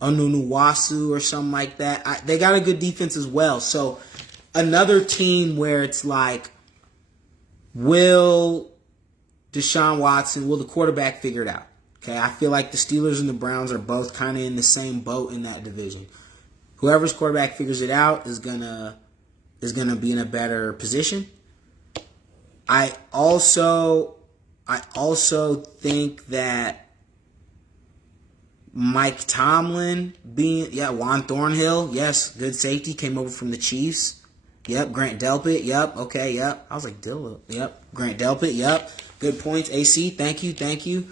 Onunuwasu or something like that. They got a good defense as well. So another team where it's like, will Deshaun Watson, will the quarterback figure it out? Okay, I feel like the Steelers and the Browns are both kind of in the same boat in that division. Whoever's quarterback figures it out is gonna be in a better position. I also think that Mike Tomlin Juan Thornhill, yes, good safety, came over from the Chiefs. Yep, Grant Delpit, yep, okay, yep. I was like, Dilla, yep, Grant Delpit, yep. Good points, AC, thank you.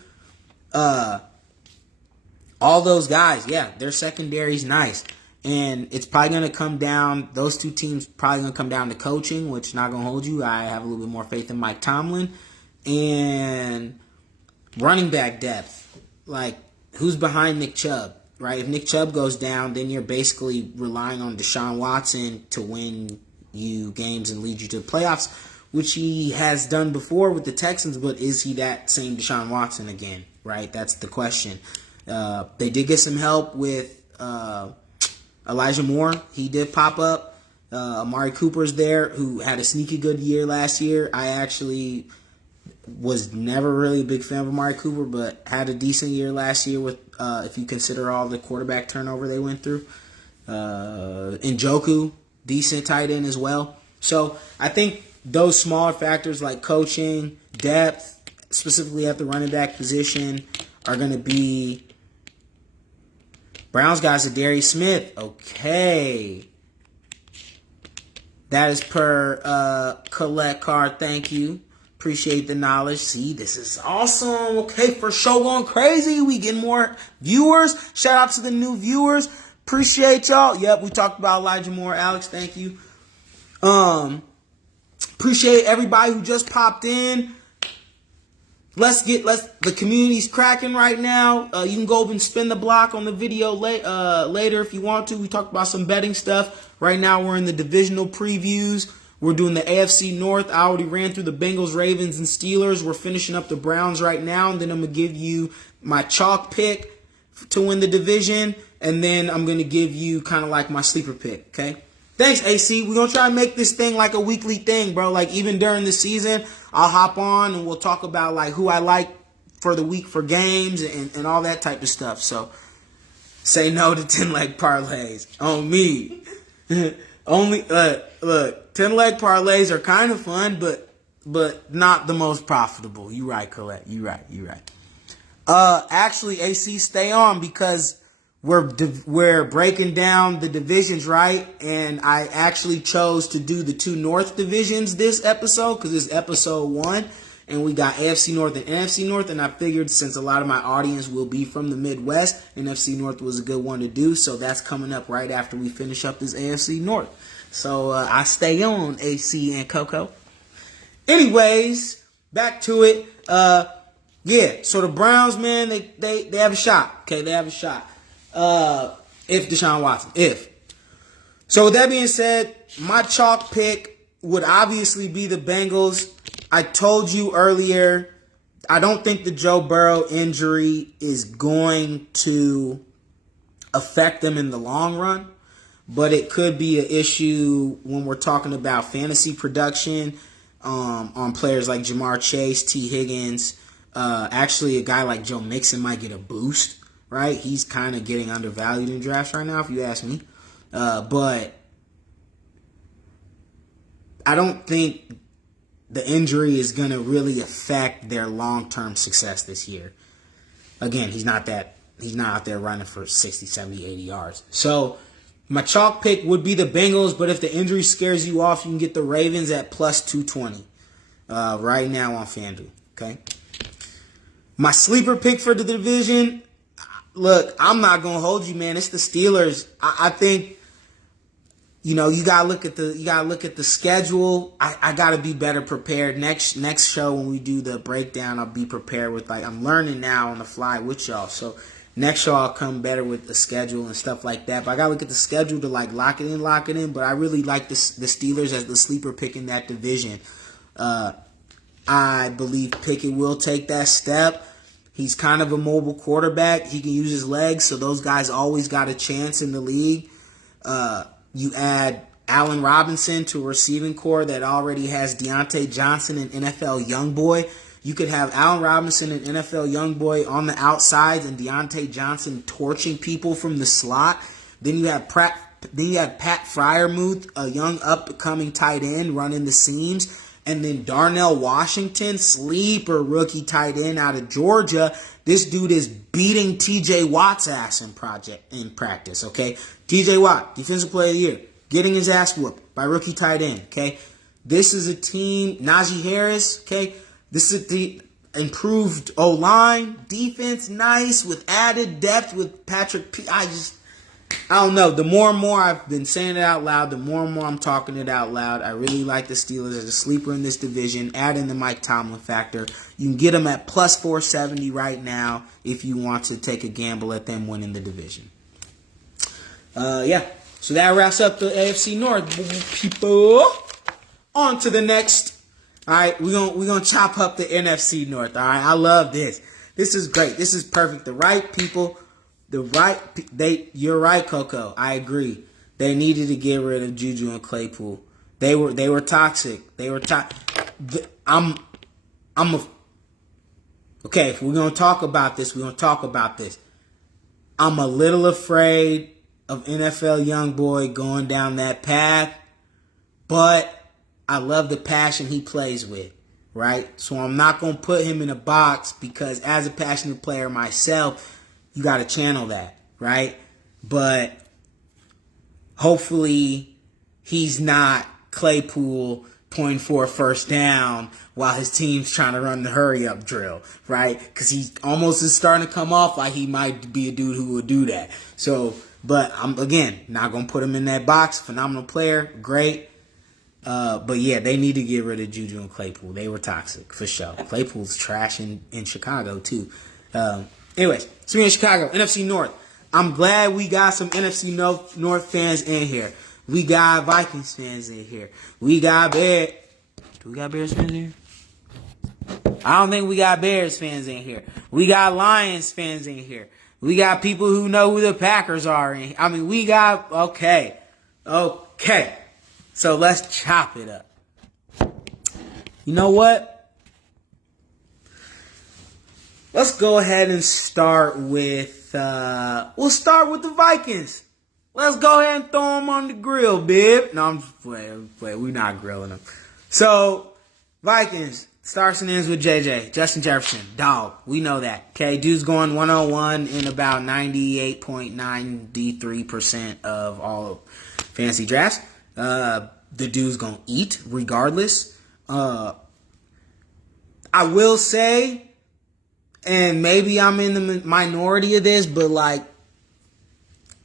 All those guys, yeah, their secondary's nice. And it's probably going to come down, those two teams probably going to come down to coaching, which not going to hold you. I have a little bit more faith in Mike Tomlin. And running back depth. Like, who's behind Nick Chubb, right? If Nick Chubb goes down, then you're basically relying on Deshaun Watson to win you games and lead you to the playoffs, which he has done before with the Texans, but is he that same Deshaun Watson again, right? That's the question. They did get some help with Elijah Moore. He did pop up. Amari Cooper's there, who had a sneaky good year last year. I actually was never really a big fan of Amari Cooper, but had a decent year last year with, if you consider all the quarterback turnover they went through. Njoku, decent tight end as well. So I think those smaller factors like coaching, depth, specifically at the running back position, are going to be. Browns guys are Darius Smith. Okay. That is per Colette Card. Thank you. Appreciate the knowledge. See, this is awesome. Okay, for show going crazy. We get more viewers. Shout out to the new viewers. Appreciate y'all. Yep, we talked about Elijah Moore. Alex, thank you. Appreciate everybody who just popped in. The community's cracking right now. You can go and spin the block on the video later if you want to. We talked about some betting stuff. Right now we're in the divisional previews. We're doing the AFC North. I already ran through the Bengals, Ravens, and Steelers. We're finishing up the Browns right now. And then I'm going to give you my chalk pick to win the division. And then I'm going to give you kind of like my sleeper pick, okay? Thanks, AC. We're going to try and make this thing like a weekly thing, bro. Like, even during the season, I'll hop on and we'll talk about, like, who I like for the week for games and all that type of stuff. So, say no to 10-leg parlays. On me. Only, look, 10-leg parlays are kind of fun, but not the most profitable. You right, Colette. You right. Actually, AC, stay on because we're breaking down the divisions, right? And I actually chose to do the two North divisions this episode because it's episode 1. And we got AFC North and NFC North. And I figured since a lot of my audience will be from the Midwest, NFC North was a good one to do. So that's coming up right after we finish up this AFC North. So I stay on, AC and Coco. Anyways, back to it. Yeah, so the Browns, man, they have a shot. Okay, they have a shot. If Deshaun Watson, if. So with that being said, my chalk pick would obviously be the Bengals. I told you earlier, I don't think the Joe Burrow injury is going to affect them in the long run, but it could be an issue when we're talking about fantasy production on players like Jamar Chase, T. Higgins. Actually, a guy like Joe Mixon might get a boost. Right, he's kind of getting undervalued in drafts right now, if you ask me. But I don't think the injury is going to really affect their long-term success this year. Again, he's not out there running for 60, 70, 80 yards. So My chalk pick would be the Bengals, but if the injury scares you off, you can get the Ravens at plus 220 right now on FanDuel. Okay. My sleeper pick for the division, look, I'm not gonna hold you, man. It's the Steelers. I think, you gotta look at the schedule. I gotta be better prepared. Next show when we do the breakdown, I'll be prepared with, I'm learning now on the fly with y'all. So next show I'll come better with the schedule and stuff like that. But I gotta look at the schedule to lock it in. But I really like the Steelers as the sleeper pick in that division. I believe Pickett will take that step. He's kind of a mobile quarterback. He can use his legs, so those guys always got a chance in the league. You add Allen Robinson to a receiving core that already has Deontay Johnson, an NFL youngboy. You could have Allen Robinson, an NFL youngboy, on the outside, and Deontay Johnson torching people from the slot. Then you have Pat Freiermuth, a young up-and-coming tight end, running the seams. And then Darnell Washington, sleeper rookie tight end out of Georgia. This dude is beating T.J. Watt's ass in practice, okay? T.J. Watt, Defensive Player of the Year, getting his ass whooped by rookie tight end, okay? This is a team, Najee Harris, okay? This is the improved O-line, defense, nice, with added depth with Patrick P. I don't know. The more and more I've been saying it out loud, the more and more I'm talking it out loud. I really like the Steelers as a sleeper in this division. Add in the Mike Tomlin factor. You can get them at plus 470 right now if you want to take a gamble at them winning the division. So that wraps up the AFC North, people. On to the next. All right, we're gonna chop up the NFC North. All right, I love this. This is great. This is perfect. The right people. You're right, Coco. I agree. They needed to get rid of Juju and Claypool. They were toxic. Okay, if we're gonna talk about this, I'm a little afraid of NFL youngboy going down that path, but I love the passion he plays with, right? So I'm not gonna put him in a box because as a passionate player myself, you got to channel that, right? But hopefully he's not Claypool pointing for a first down while his team's trying to run the hurry-up drill, right? Because he almost is starting to come off like he might be a dude who would do that. So, but I'm, again, not going to put him in that box. Phenomenal player, great. But yeah, they need to get rid of Juju and Claypool. They were toxic, for sure. Claypool's trash in Chicago, too. Anyways, speaking of Chicago, NFC North. I'm glad we got some NFC North fans in here. We got Vikings fans in here. We got Bears. Do we got Bears fans in here? I don't think we got Bears fans in here. We got Lions fans in here. We got people who know who the Packers are in here. I mean, we got... Okay. So let's chop it up. You know what? Let's go ahead and start with, we'll start with the Vikings. Let's go ahead and throw them on the grill, bib. No, I'm just playing. We're not grilling them. So, Vikings, starts and ends with JJ, Justin Jefferson, dog. We know that. Okay, dude's going 101 in about 98.93% of all fantasy drafts. The dude's going to eat regardless. I will say, and maybe I'm in the minority of this, but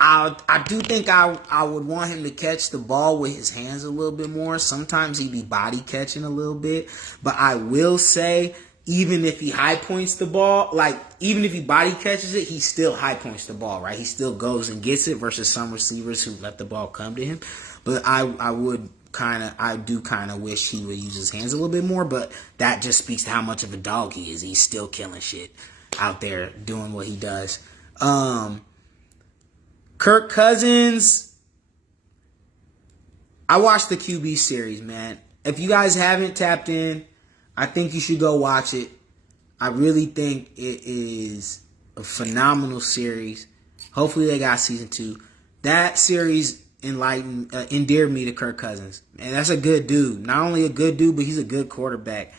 I do think I would want him to catch the ball with his hands a little bit more. Sometimes he'd be body catching a little bit. But I will say, even if he high points the ball, even if he body catches it, he still high points the ball, right? He still goes and gets it versus some receivers who let the ball come to him. But I do kind of wish he would use his hands a little bit more, but that just speaks to how much of a dog he is. He's still killing shit out there doing what he does. Kirk Cousins, I watched the QB series, man. If you guys haven't tapped in, I think you should go watch it. I really think it is a phenomenal series. Hopefully they got season 2. That series endeared me to Kirk Cousins. And that's a good dude. Not only a good dude, but he's a good quarterback.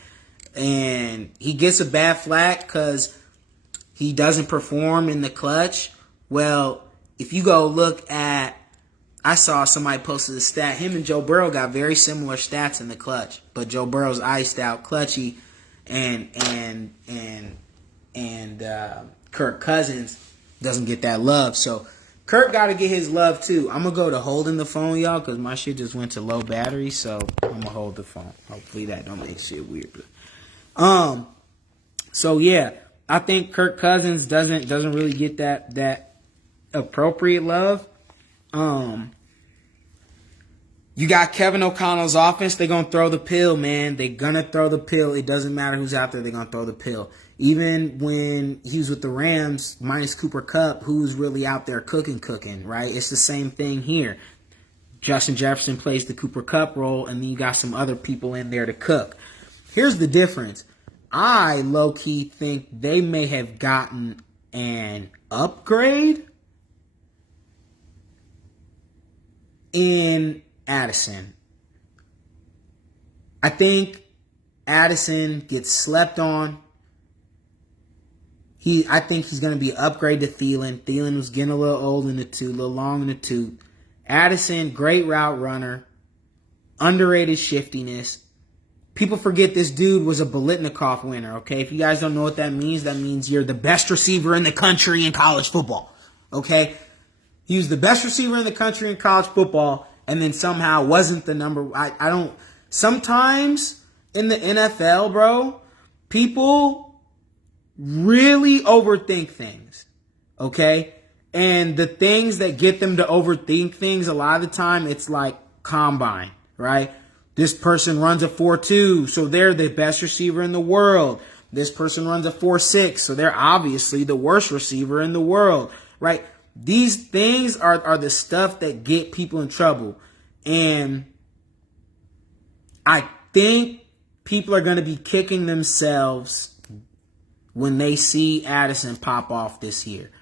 And he gets a bad flack because he doesn't perform in the clutch. Well, if you go look at I saw somebody posted a stat. Him and Joe Burrow got very similar stats in the clutch, but Joe Burrow's iced out, clutchy, and Kirk Cousins doesn't get that love. So Kirk got to get his love too. I'm gonna go to holding the phone, y'all, because my shit just went to low battery. So I'm gonna hold the phone. Hopefully that don't make shit weird. But, so yeah, I think Kirk Cousins doesn't really get that appropriate love. You got Kevin O'Connell's offense. They're going to throw the pill, man. They're going to throw the pill. It doesn't matter who's out there. They're going to throw the pill. Even when he was with the Rams, minus Cooper Kupp, who's really out there cooking, right? It's the same thing here. Justin Jefferson plays the Cooper Kupp role, and then you got some other people in there to cook. Here's the difference. I low-key think they may have gotten an upgrade in Addison. I think Addison gets slept on. I think he's going to be an upgrade to Thielen. Thielen was getting a little old in the tooth, a little long in the tooth. Addison, great route runner, underrated shiftiness. People forget this dude was a Biletnikoff winner, okay? If you guys don't know what that means you're the best receiver in the country in college football, okay? He was the best receiver in the country in college football, and then somehow wasn't the number. Sometimes in the NFL, bro, people really overthink things, okay? And the things that get them to overthink things, a lot of the time, it's like combine, right? This person runs a 4.2, so they're the best receiver in the world. This person runs a 4.6, so they're obviously the worst receiver in the world, right? These things are the stuff that get people in trouble. And I think people are going to be kicking themselves when they see Addison pop off this year.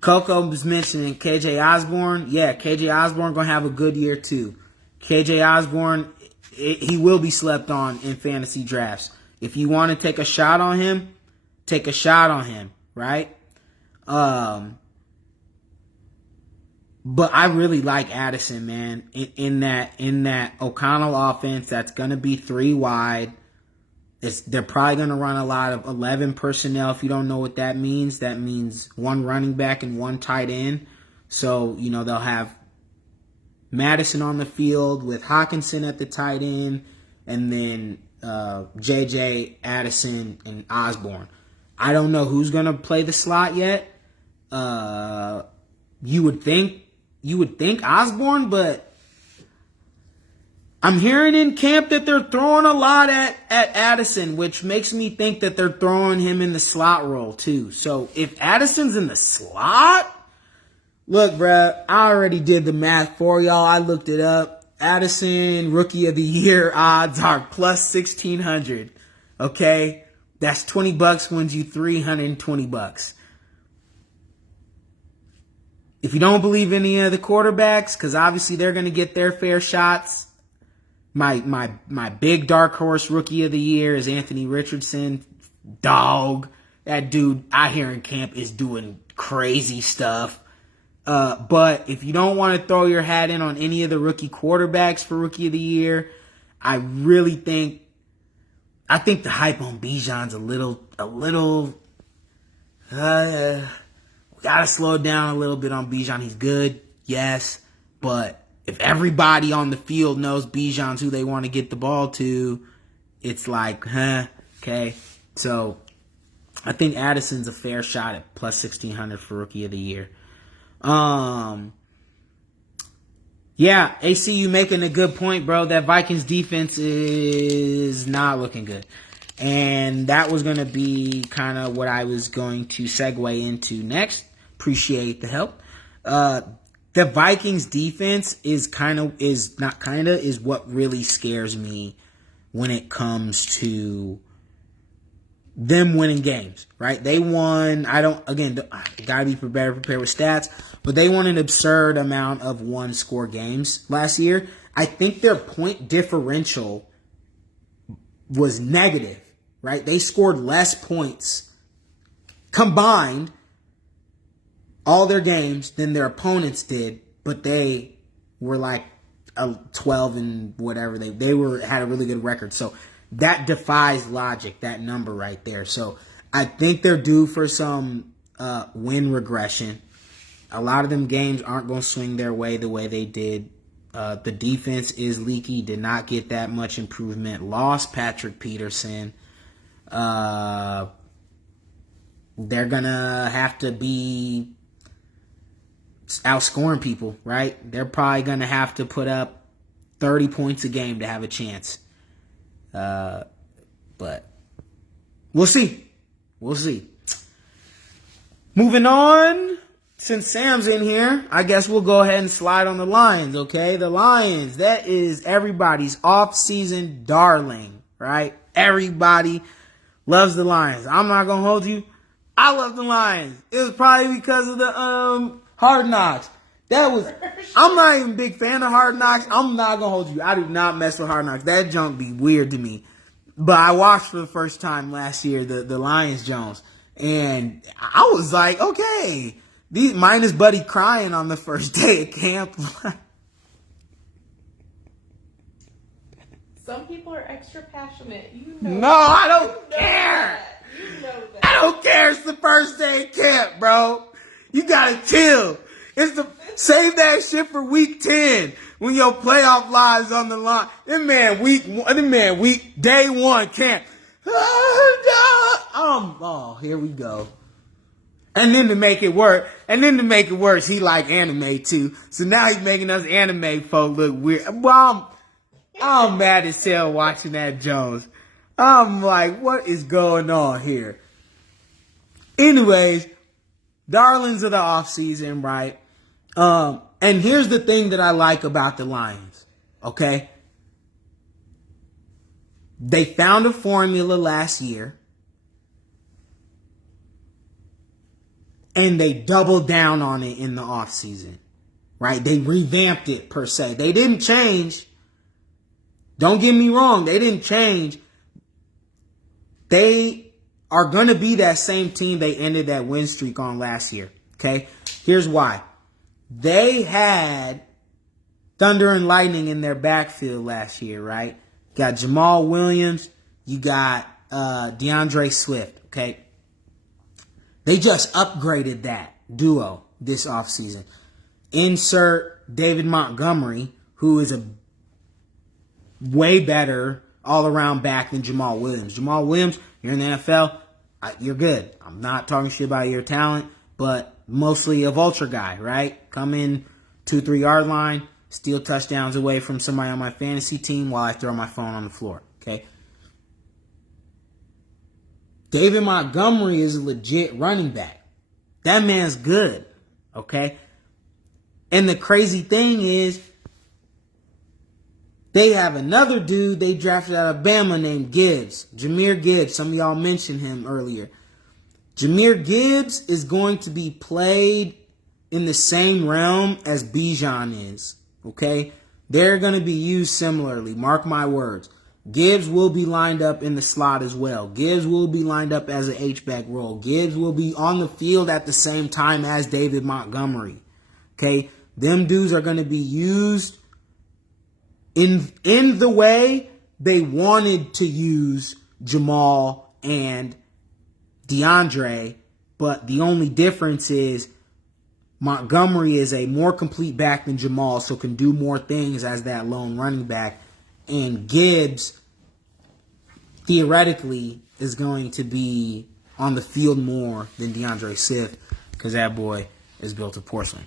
Coco was mentioning KJ Osborne. Yeah, KJ Osborne going to have a good year too. KJ Osborne, he will be slept on in fantasy drafts. If you want to take a shot on him, take a shot on him, right? But I really like Addison, man, in that O'Connell offense that's going to be 3 wide. They're probably going to run a lot of 11 personnel. If you don't know what that means 1 running back and 1 tight end. So, they'll have Madison on the field with Hawkinson at the tight end, and then JJ, Addison, and Osborne. I don't know who's going to play the slot yet. You would think Osborne, but I'm hearing in camp that they're throwing a lot at Addison, which makes me think that they're throwing him in the slot role too. So if Addison's in the slot, look, bruh, I already did the math for y'all. I looked it up. Addison Rookie of the Year odds are plus 1,600. Okay, that's $20 wins you $320. If you don't believe any of the quarterbacks, because obviously they're going to get their fair shots. My big dark horse Rookie of the Year is Anthony Richardson. Dog. That dude out here in camp is doing crazy stuff. But if you don't want to throw your hat in on any of the rookie quarterbacks for Rookie of the Year, I really think the hype on Bijan's a little we gotta slow down a little bit on Bijan. He's good, yes, but if everybody on the field knows Bijan's who they want to get the ball to, it's like, okay. So I think Addison's a fair shot at plus 1,600 for Rookie of the Year. Yeah, AC, you making a good point, bro. That Vikings defense is not looking good. And that was going to be kind of what I was going to segue into next. Appreciate the help. The Vikings defense is what really scares me when it comes to them winning games, right? They won, gotta be better prepared with stats, but they won an absurd amount of 1-score games last year. I think their point differential was negative, right? They scored less points combined all their games than their opponents did, but they were like 12 and whatever. They had a really good record. So that defies logic, that number right there. So I think they're due for some win regression. A lot of them games aren't going to swing their way the way they did. The defense is leaky, did not get that much improvement. Lost Patrick Peterson. They're going to have to be outscoring people, right? They're probably going to have to put up 30 points a game to have a chance. But we'll see. We'll see. Moving on. Since Sam's in here, I guess we'll go ahead and slide on the Lions, okay? The Lions, that is everybody's off-season darling, right? Everybody loves the Lions. I'm not going to hold you. I love the Lions. It was probably because of the Hard Knocks. I'm not even a big fan of Hard Knocks. I'm not going to hold you. I do not mess with Hard Knocks. That junk be weird to me. But I watched for the first time last year the Lions Jones. And I was like, okay. Minus Buddy crying on the first day of camp. Some people are extra passionate. No, I don't care. You know that. I don't care. It's the first day of camp, bro. You gotta chill. Save that shit for week 10 when your playoff lives on the line. Day 1 camp. Here we go. And then to make it worse, he like anime too. So now he's making us anime folk look weird. Well, I'm mad as hell watching that Jones. I'm like, what is going on here? Anyways, darlings of the offseason, right? And here's the thing that I like about the Lions, okay? They found a formula last year. And they doubled down on it in the offseason, right? They revamped it, per se. They didn't change. Don't get me wrong. They didn't change. They are going to be that same team they ended that win streak on last year, okay? Here's why. They had Thunder and Lightning in their backfield last year, right? You got Jamal Williams. You got DeAndre Swift, okay? They just upgraded that duo this offseason. Insert David Montgomery, who is a way better all-around back than Jamal Williams. Jamal Williams, you're in the NFL, you're good. I'm not talking shit about your talent, but mostly a vulture guy, right? Come in 2-3 yard line, steal touchdowns away from somebody on my fantasy team while I throw my phone on the floor, okay? David Montgomery is a legit running back. That man's good, okay? And the crazy thing is, they have another dude they drafted out of Bama named Gibbs. Jahmyr Gibbs. Some of y'all mentioned him earlier. Jahmyr Gibbs is going to be played in the same realm as Bijan is, okay? They're going to be used similarly. Mark my words. Gibbs will be lined up in the slot as well. Gibbs will be lined up as an H-back role. Gibbs will be on the field at the same time as David Montgomery. Okay? Them dudes are going to be used in the way they wanted to use Jamal and DeAndre, but the only difference is Montgomery is a more complete back than Jamal, so can do more things as that lone running back. And Gibbs, theoretically, is going to be on the field more than DeAndre Swift because that boy is built of porcelain.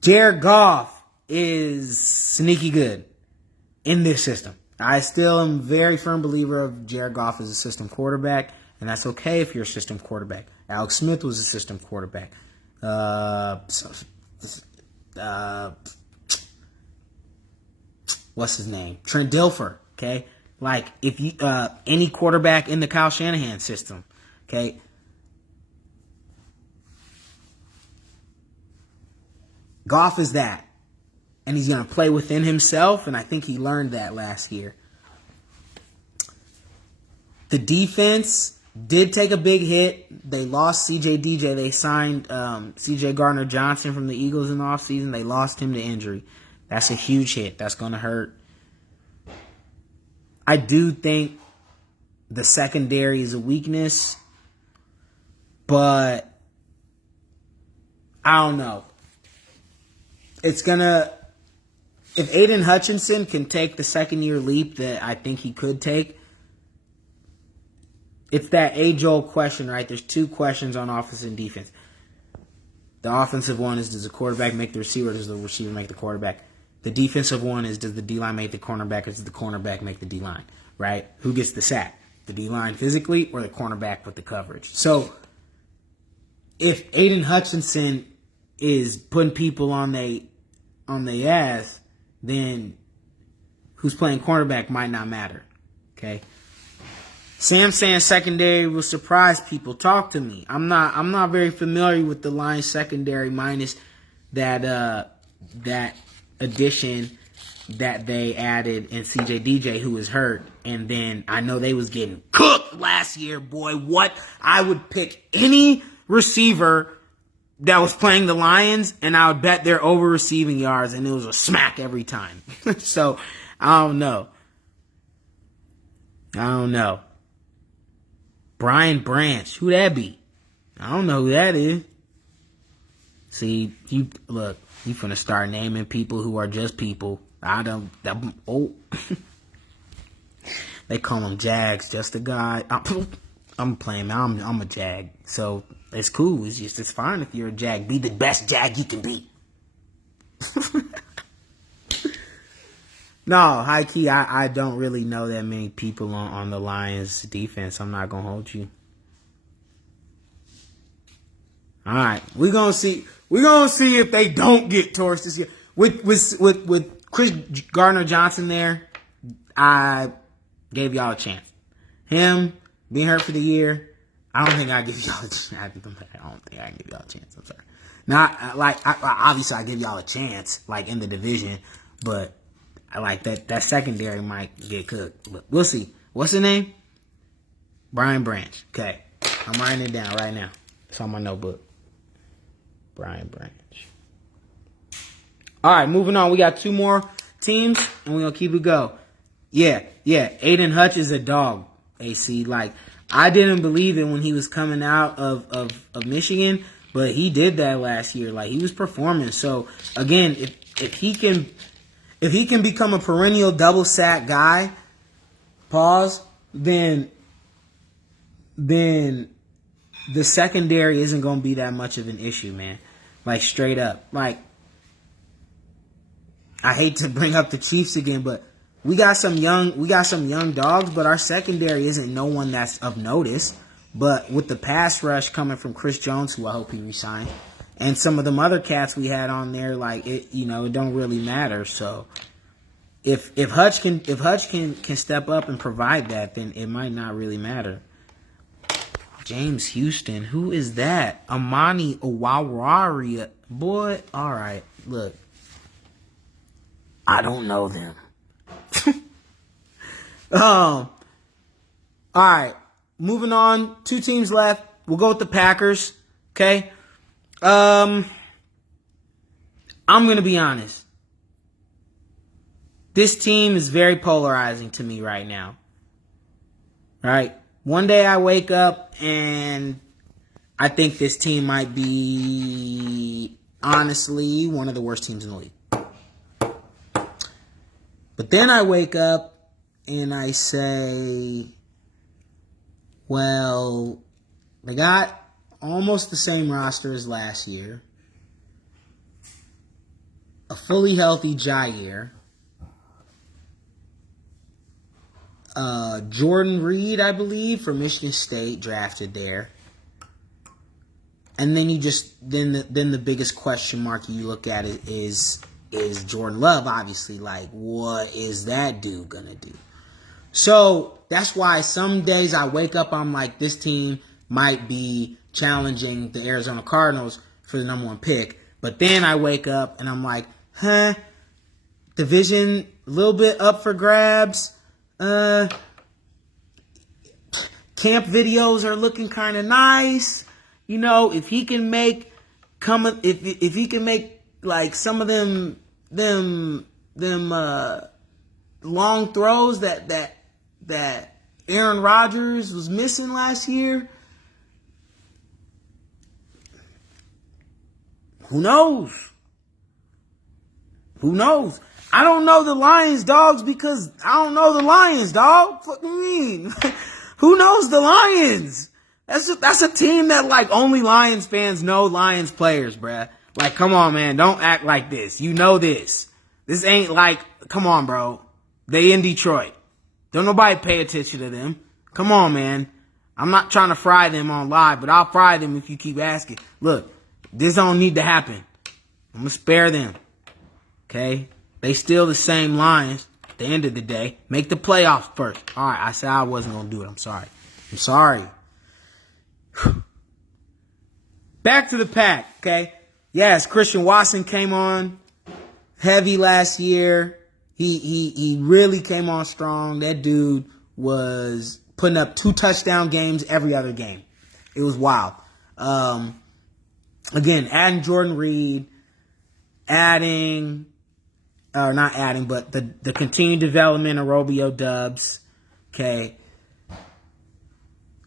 Jared Goff is sneaky good in this system. I still am a very firm believer of Jared Goff as a system quarterback, and that's okay if you're a system quarterback. Alex Smith was a system quarterback. What's his name? Trent Dilfer, okay? Like, if you any quarterback in the Kyle Shanahan system, okay? Goff is that. And he's going to play within himself, and I think he learned that last year. The defense did take a big hit. They lost DJ. They signed CJ Gardner-Johnson from the Eagles in the offseason. They lost him to injury. That's a huge hit. That's going to hurt. I do think the secondary is a weakness, but I don't know. It's going to... If Aiden Hutchinson can take the second-year leap that I think he could take, it's that age-old question, right? There's two questions on offense and defense. The offensive one is, does the quarterback make the receiver, or does the receiver make the quarterback? The defensive one is, does the D-line make the cornerback, or does the cornerback make the D-line, right? Who gets the sack? The D-line physically, or the cornerback with the coverage? So, if Aiden Hutchinson is putting people on they ass, then who's playing cornerback might not matter, okay? Sam saying secondary will surprise people. Talk to me. I'm not very familiar with the Lions secondary minus that addition that they added in DJ, who was hurt. And then I know they was getting cooked last year, boy. What? I would pick any receiver that was playing the Lions, and I would bet they're over receiving yards, and it was a smack every time. So, I don't know. Brian Branch, who that be? I don't know who that is. See, you finna start naming people who are just people. They call them Jags, just a guy. I'm playing, man. I'm a Jag. So, it's cool. It's fine if you're a Jag. Be the best Jag you can be. No, high key, I don't really know that many people on the Lions defense. I'm not gonna hold you. All right, we're gonna see if they don't get torched this year. With Chris Gardner-Johnson there, I gave y'all a chance. Him being hurt for the year, I don't think I give y'all a chance. I don't think I can give y'all a chance. I'm sorry. Not like obviously I give y'all a chance, like in the division, but. I like that secondary might get cooked. But we'll see. What's his name? Brian Branch. Okay. I'm writing it down right now. It's on my notebook. Brian Branch. All right, moving on. We got two more teams, and we're going to keep it go. Yeah. Aiden Hutch is a dog, AC. Like, I didn't believe it when he was coming out of Michigan, but he did that last year. Like, he was performing. So, again, if he can become a perennial double sack guy, then the secondary isn't going to be that much of an issue, man. Like, straight up. Like, I hate to bring up the Chiefs again, but we got some young dogs, but our secondary isn't no one that's of notice. But with the pass rush coming from Chris Jones, who I hope he resigns, and some of them other cats we had on there, like it don't really matter. So if Hutch can step up and provide that, then it might not really matter. James Houston, who is that? Amani Owawaria, boy. All right, look, I don't know them. All right, moving on. Two teams left. We'll go with the Packers. Okay. I'm going to be honest. This team is very polarizing to me right now. Right? One day I wake up and I think this team might be, honestly, one of the worst teams in the league. But then I wake up and I say, well, they got almost the same roster as last year. A fully healthy Jair. Jordan Reed, I believe, from Michigan State, drafted there. And then then the biggest question mark you look at it is Jordan Love, obviously. Like, what is that dude gonna do? So that's why some days I wake up, I'm like, this team might be challenging the Arizona Cardinals for the number one pick. But then I wake up and I'm like, division a little bit up for grabs. Can camp videos are looking kind of nice. You know, if he can make if he can make like some of them long throws that Aaron Rodgers was missing last year, who knows? Who knows? I don't know the Lions, dogs, because I don't know the Lions, dog. What do you mean? Who knows the Lions? That's a team that like only Lions fans know Lions players, bruh. Like, come on, man. Don't act like this. You know this. This ain't like, come on, bro. They in Detroit. Don't nobody pay attention to them. Come on, man. I'm not trying to fry them on live, but I'll fry them if you keep asking. Look, this don't need to happen. I'm going to spare them. Okay? They still the same Lions at the end of the day. Make the playoffs first. All right, I said I wasn't going to do it. I'm sorry. I'm sorry. Back to the pack, okay? Yes, Christian Watson came on heavy last year. He really came on strong. That dude was putting up 2 touchdown games every other game. It was wild. Again, adding Jordan Reed, but the continued development of Romeo Doubs. Okay.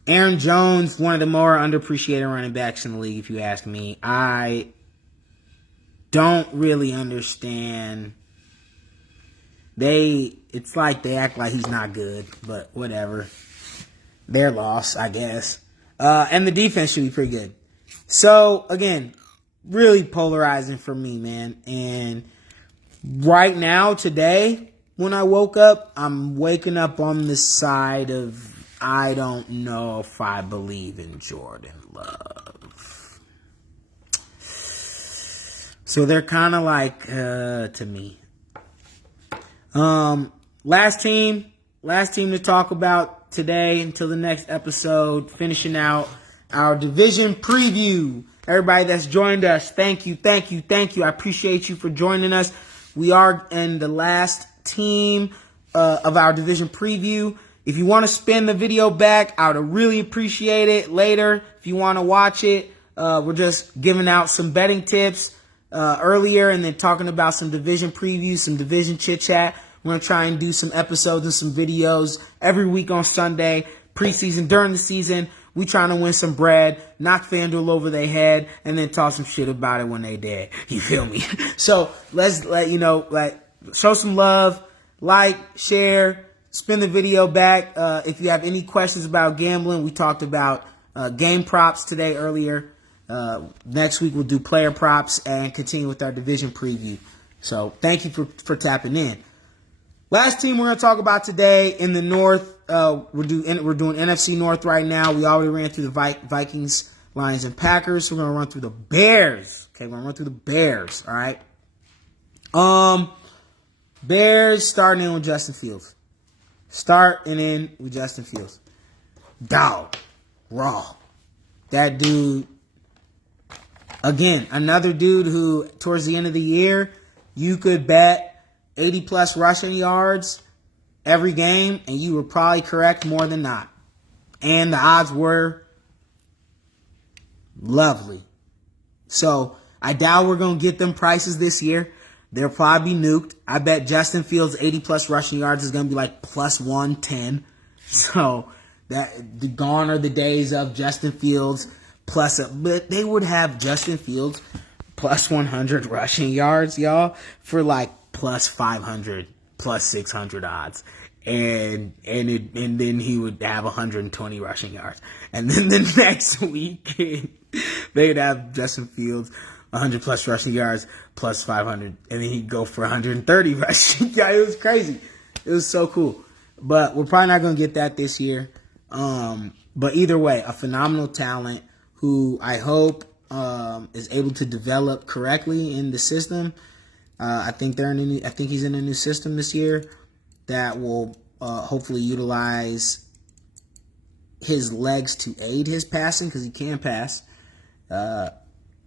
Aaron Jones, one of the more underappreciated running backs in the league, if you ask me. I don't really understand. It's like they act like he's not good, but whatever. Their loss, I guess. And the defense should be pretty good. So, again, really polarizing for me, man. And right now, today, when I woke up, I'm waking up on the side of I don't know if I believe in Jordan Love. So they're kind of like, to me. Last team to talk about today until the next episode, finishing out our division preview. Everybody that's joined us, thank you. I appreciate you for joining us. We are in the last team of our division preview. If you want to spin the video back, I would really appreciate it later. If you want to watch it, we're just giving out some betting tips earlier and then talking about some division previews, some division chit-chat. We're going to try and do some episodes and some videos every week on Sunday, preseason, during the season. We trying to win some bread, knock FanDuel over their head, and then talk some shit about it when they dead. You feel me? So let's show some love, like, share, spin the video back. If you have any questions about gambling, we talked about game props today earlier. Next week we'll do player props and continue with our division preview. So thank you for tapping in. Last team we're going to talk about today in the North. We're doing NFC North right now. We already ran through the Vikings, Lions, and Packers. So we're going to run through the Bears. Okay, we're going to run through the Bears. All right. Bears starting in with Justin Fields. Dog. Raw. That dude. Again, another dude who, towards the end of the year, you could bet 80-plus rushing yards every game, and you were probably correct more than not. And the odds were lovely. So, I doubt we're going to get them prices this year. They'll probably be nuked. I bet Justin Fields' 80-plus rushing yards is going to be like plus 110. So, gone are the days of Justin Fields but they would have Justin Fields plus 100 rushing yards, y'all, for like plus 500, plus 600 odds. And then he would have 120 rushing yards. And then the next week, they'd have Justin Fields 100 plus rushing yards, plus 500. And then he'd go for 130 rushing yards. It was crazy. It was so cool. But we're probably not going to get that this year. But either way, a phenomenal talent who I hope is able to develop correctly in the system. I think he's in a new system this year that will hopefully utilize his legs to aid his passing, because he can pass,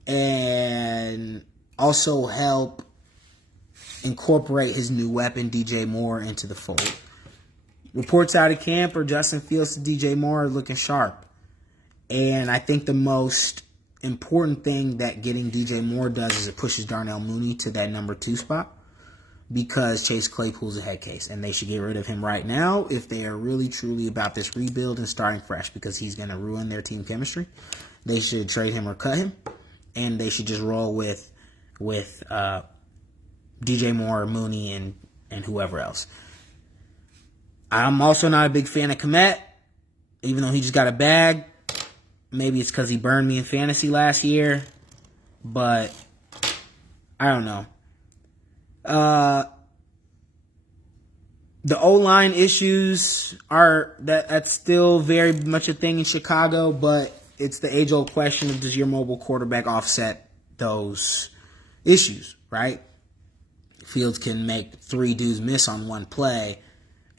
and also help incorporate his new weapon, DJ Moore, into the fold. Reports out of camp are Justin Fields to DJ Moore are looking sharp. And I think the most important thing that getting DJ Moore does is it pushes Darnell Mooney to that number 2 spot, because Chase Claypool's a head case, and they should get rid of him right now if they are really truly about this rebuild and starting fresh, because he's going to ruin their team chemistry. They should trade him or cut him, and they should just roll with DJ Moore, Mooney, and whoever else. I'm also not a big fan of Kmet, even though he just got a bag. Maybe it's because he burned me in fantasy last year, but I don't know. The O-line issues that's still very much a thing in Chicago, but it's the age-old question of, does your mobile quarterback offset those issues, right? Fields can make 3 dudes miss on one play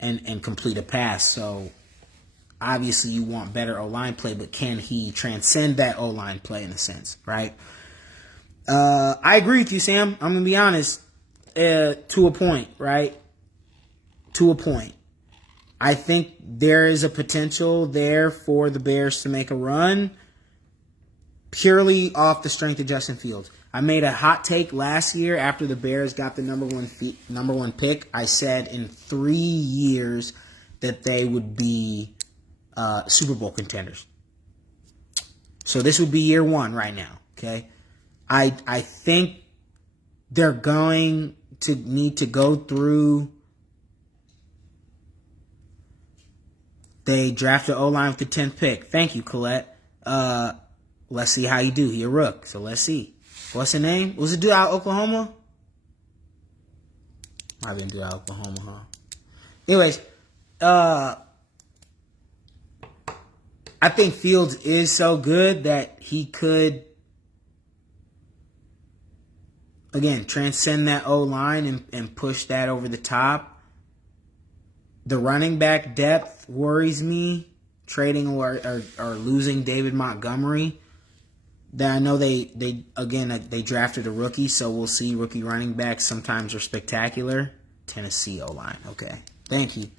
and complete a pass. So obviously you want better O-line play, but can he transcend that O-line play in a sense, right? I agree with you, Sam. I'm going to be honest, to a point, right? To a point. I think there is a potential there for the Bears to make a run purely off the strength of Justin Fields. I made a hot take last year after the Bears got the number one pick. I said in 3 years that they would be Super Bowl contenders. So this would be year 1 right now. Okay, I think they're going to need to go through. They drafted O-line with the 10th pick. Thank you, Colette. Let's see how you do. He a rook, so let's see. What's the name? Was it dude out of Oklahoma? Might have been dude out of Oklahoma, huh? Anyways, I think Fields is so good that he could, again, transcend that O-line and push that over the top. The running back depth worries me. Trading or losing David Montgomery. That I know they drafted a rookie, so we'll see. Rookie running backs sometimes are spectacular. Tennessee O-line. Okay. Thank you.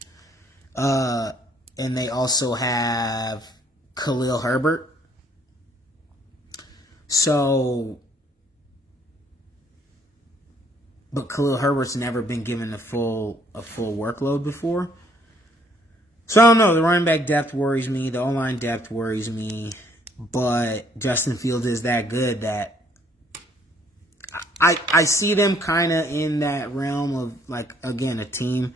And they also have Khalil Herbert. But Khalil Herbert's never been given a full workload before. So I don't know. The running back depth worries me. The O-line depth worries me. But Justin Fields is that good that I see them kind of in that realm of, like, again, a team.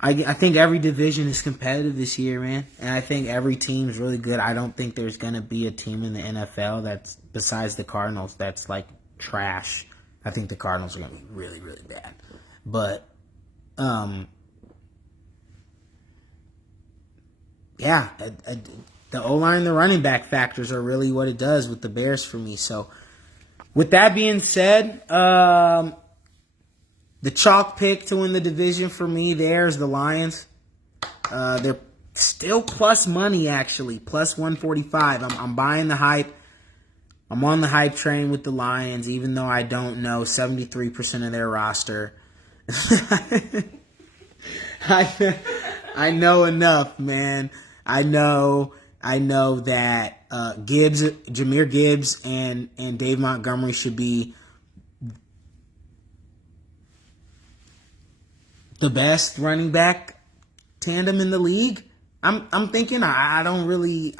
I think every division is competitive this year, man. And I think every team is really good. I don't think there's going to be a team in the NFL that's, besides the Cardinals, that's, like, trash. I think the Cardinals are going to be really, really bad. But, yeah, the O-line and the running back factors are really what it does with the Bears for me. So, with that being said, the chalk pick to win the division for me there is the Lions. They're still plus money, actually, plus 145. I'm buying the hype. I'm on the hype train with the Lions, even though I don't know 73% of their roster. I know enough, man. I know that Jahmyr Gibbs and Dave Montgomery should be the best running back tandem in the league. I'm thinking. I don't really.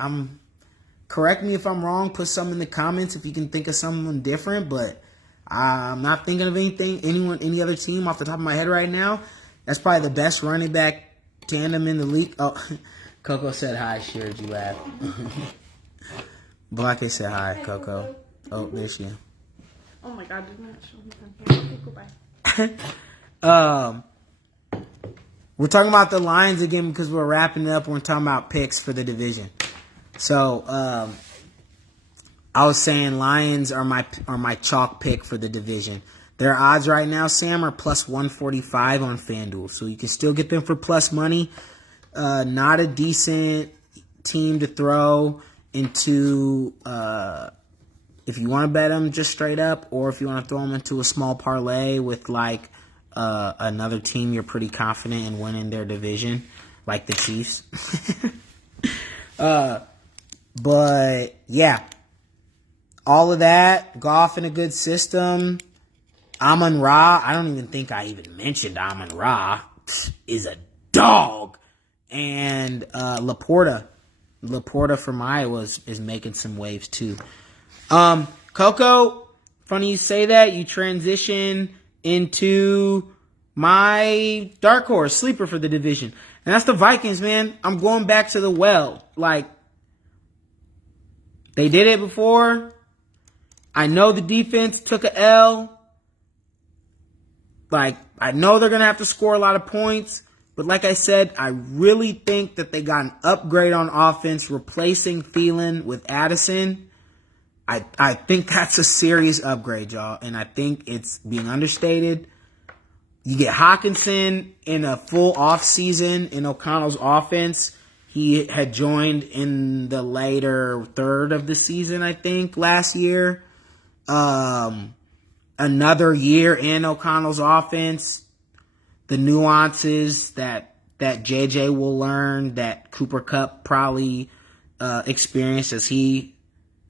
Correct me if I'm wrong. Put some in the comments if you can think of someone different. But I'm not thinking of any other team off the top of my head right now. That's probably the best running back tandem in the league. Oh, Coco said hi. She heard you laugh. Blake said hi, Coco. Oh, there she is. Oh my God! Did not show me. Okay, goodbye. We're talking about the Lions again because we're wrapping it up. We're talking about picks for the division. So, I was saying Lions are my chalk pick for the division. Their odds right now, Sam, are plus 145 on FanDuel. So you can still get them for plus money. Not a decent team to throw into if you want to bet them just straight up, or if you want to throw them into a small parlay with like another team you're pretty confident in winning their division, like the Chiefs. But yeah, all of that, Goff in a good system. Amon-Ra, I don't even think I even mentioned Amon-Ra, is a dog. And Laporta from Iowa is making some waves too. Coco, funny you say that. You transition into my dark horse sleeper for the division. And that's the Vikings, man. I'm going back to the well. Like, they did it before. I know the defense took a L. Like, I know they're going to have to score a lot of points. But like I said, I really think that they got an upgrade on offense, replacing Thielen with Addison. I think that's a serious upgrade, y'all. And I think it's being understated. You get Hawkinson in a full offseason in O'Connell's offense. He had joined in the later third of the season, I think, last year. Another year in O'Connell's offense. The nuances that JJ will learn, that Cooper Kupp probably experienced as he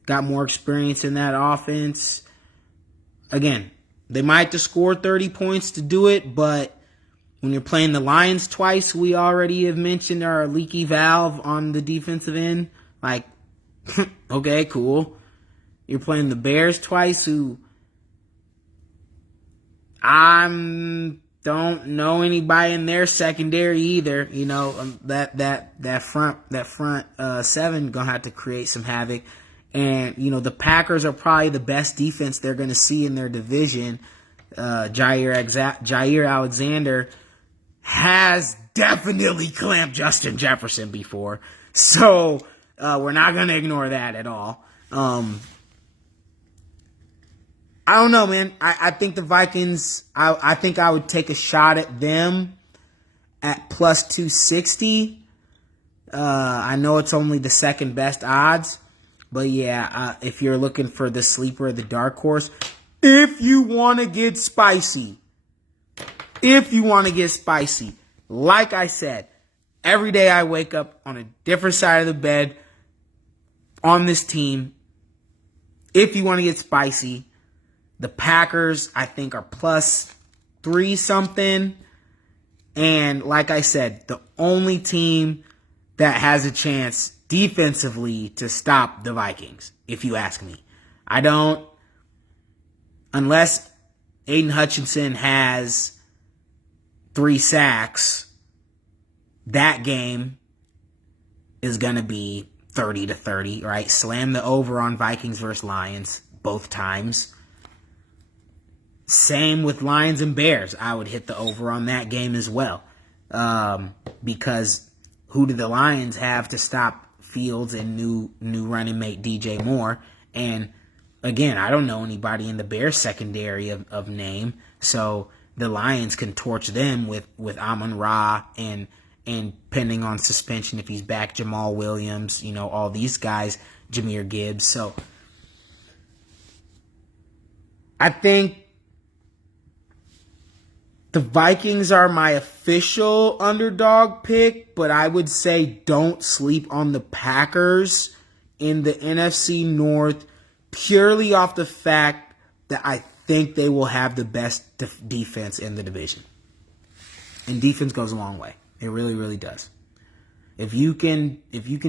got more experience in that offense. Again, they might have to score 30 points to do it, but when you're playing the Lions twice, we already have mentioned our leaky valve on the defensive end. Like, okay, cool. You're playing the Bears twice, who I don't know anybody in their secondary either. You know, that front seven gonna have to create some havoc. And, you know, the Packers are probably the best defense they're going to see in their division. Jair Alexander has definitely clamped Justin Jefferson before. So, we're not going to ignore that at all. I don't know, man. I think the Vikings, I think I would take a shot at them at plus 260. I know it's only the second best odds. But yeah, if you're looking for the sleeper, the dark horse, if you want to get spicy, like I said, every day I wake up on a different side of the bed on this team. If you want to get spicy, the Packers, I think, are plus 3 something. And like I said, the only team that has a chance defensively to stop the Vikings, if you ask me. I don't, unless Aiden Hutchinson has 3 sacks, that game is going to be 30-30, right? Slam the over on Vikings versus Lions both times. Same with Lions and Bears. I would hit the over on that game as well. Because who do the Lions have to stop Fields and new running mate DJ Moore? And again, I don't know anybody in the Bears secondary of name, so the Lions can torch them with Amon-Ra and pending on suspension if he's back, Jamal Williams, you know, all these guys, Jahmyr Gibbs. So I think the Vikings are my official underdog pick, but I would say don't sleep on the Packers in the NFC North purely off the fact that I think they will have the best defense in the division. And defense goes a long way. It really, really does. If you can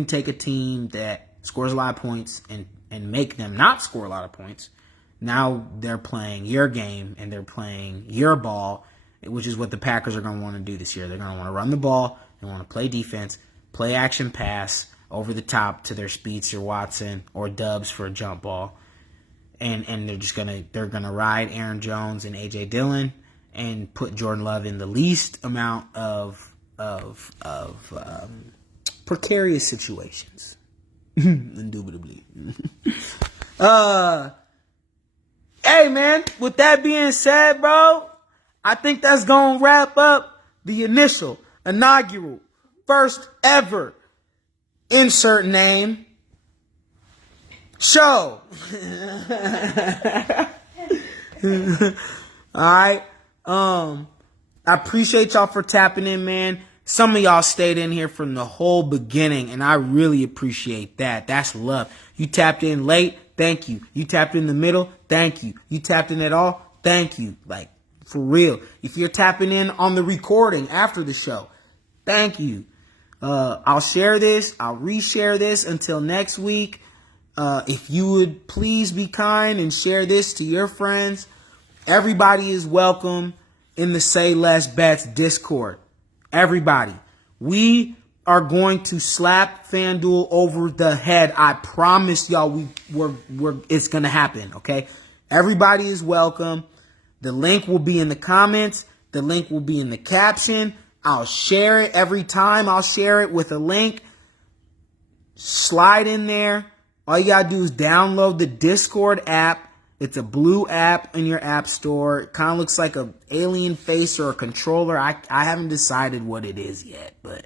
take a team that scores a lot of points and make them not score a lot of points, now they're playing your game and they're playing your ball, which is what the Packers are going to want to do this year. They're going to want to run the ball. They want to play defense, play action pass over the top to their Speeds or Watson or Dubs for a jump ball. And they're going to ride Aaron Jones and A.J. Dillon and put Jordan Love in the least amount of precarious situations. Indubitably. Hey, man, with that being said, bro, I think that's going to wrap up the inaugural, first ever, insert name, show. All right. I appreciate y'all for tapping in, man. Some of y'all stayed in here from the whole beginning, and I really appreciate that. That's love. You tapped in late, thank you. You tapped in the middle, thank you. You tapped in at all, thank you. Like, for real. If you're tapping in on the recording after the show, thank you. I'll share this. I'll reshare this until next week. If you would please be kind and share this to your friends. Everybody is welcome in the Say Less Bets Discord. Everybody. We are going to slap FanDuel over the head. I promise y'all it's going to happen, okay? Everybody is welcome. The link will be in the comments. The link will be in the caption. I'll share it every time. I'll share it with a link. Slide in there. All you got to do is download the Discord app. It's a blue app in your app store. It kind of looks like an alien face or a controller. I haven't decided what it is yet, but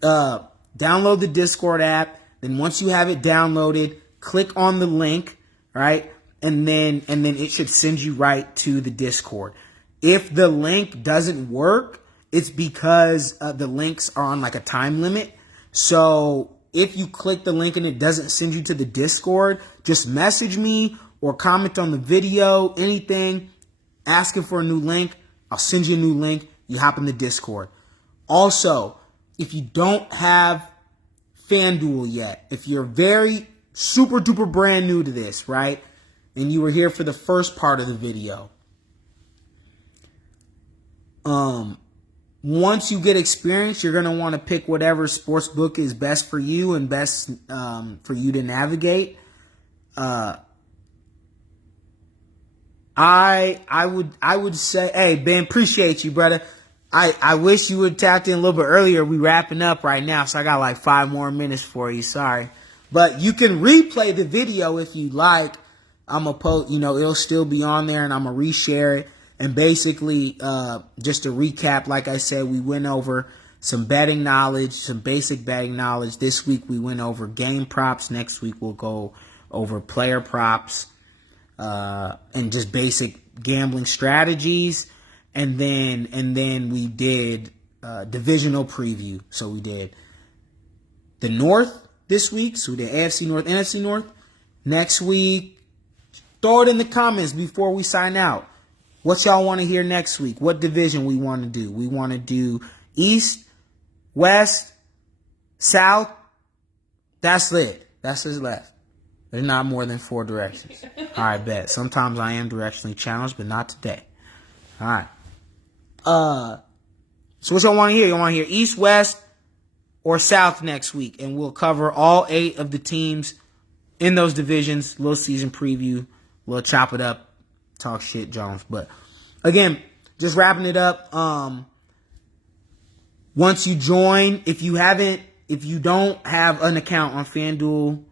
download the Discord app. Then once you have it downloaded, click on the link, right? And then it should send you right to the Discord. If the link doesn't work, it's because the links are on like a time limit. So if you click the link and it doesn't send you to the Discord, just message me or comment on the video, anything, asking for a new link. I'll send you a new link. You hop in the Discord. Also, if you don't have FanDuel yet, if you're very super duper brand new to this, right? And you were here for the first part of the video. Once you get experience, you're going to want to pick whatever sports book is best for you and best for you to navigate. I would say, hey, Ben, appreciate you, brother. I wish you would tapped in a little bit earlier. We wrapping up right now, so I got like 5 more minutes for you. Sorry. But you can replay the video if you like. I'm going to post, it'll still be on there, and I'm going to reshare it. And basically, just to recap, like I said, we went over some betting knowledge, some basic betting knowledge. This week we went over game props. Next week we'll go over player props, and just basic gambling strategies. And then we did divisional preview. So we did the North this week. So we did AFC North, NFC North. Next week, throw it in the comments before we sign out. What y'all want to hear next week? What division we want to do? We want to do East, West, South. That's it. That's what's left. There's not more than 4 directions. All right, bet. Sometimes I am directionally challenged, but not today. All right. So what y'all want to hear? You want to hear East, West, or South next week? And we'll cover all 8 of the teams in those divisions. Little season preview. We'll chop it up. Talk shit, Jones. But again, just wrapping it up. Once you join, if you don't have an account on FanDuel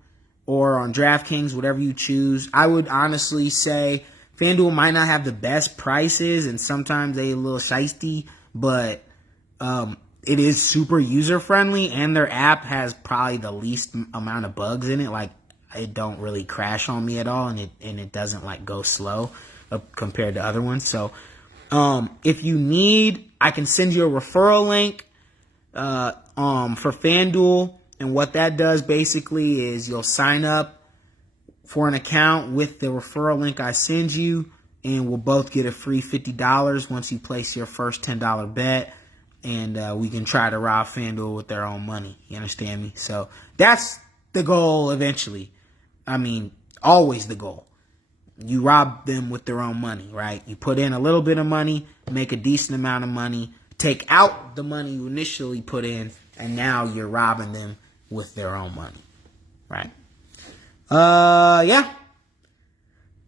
or on DraftKings, whatever you choose, I would honestly say FanDuel might not have the best prices, and sometimes they a little shiesty, but it is super user friendly, and their app has probably the least amount of bugs in it. Like, it don't really crash on me at all, and it doesn't like go slow compared to other ones. So if you need, I can send you a referral link for FanDuel, and what that does basically is you'll sign up for an account with the referral link I send you, and we'll both get a free $50 once you place your first $10 bet, and we can try to rob FanDuel with their own money. You understand me? So that's the goal eventually. I mean, always the goal. You rob them with their own money, right? You put in a little bit of money, make a decent amount of money, take out the money you initially put in, and now you're robbing them with their own money, right? Yeah.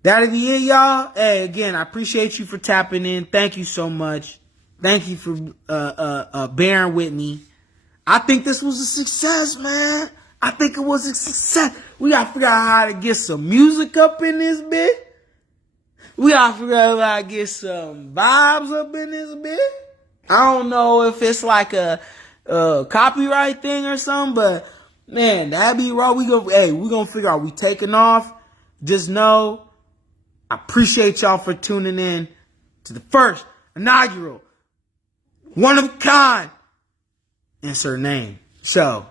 That'll be it, y'all. Hey, again, I appreciate you for tapping in. Thank you so much. Thank you for bearing with me. I think this was a success, man. I think it was a success. We gotta figure out how to get some music up in this bit. We gotta figure out how to get some vibes up in this bit. I don't know if it's like a copyright thing or something, but man, that'd be raw. We gonna figure out. We taking off. Just know, I appreciate y'all for tuning in to the first inaugural One of a kind. Insert name. So,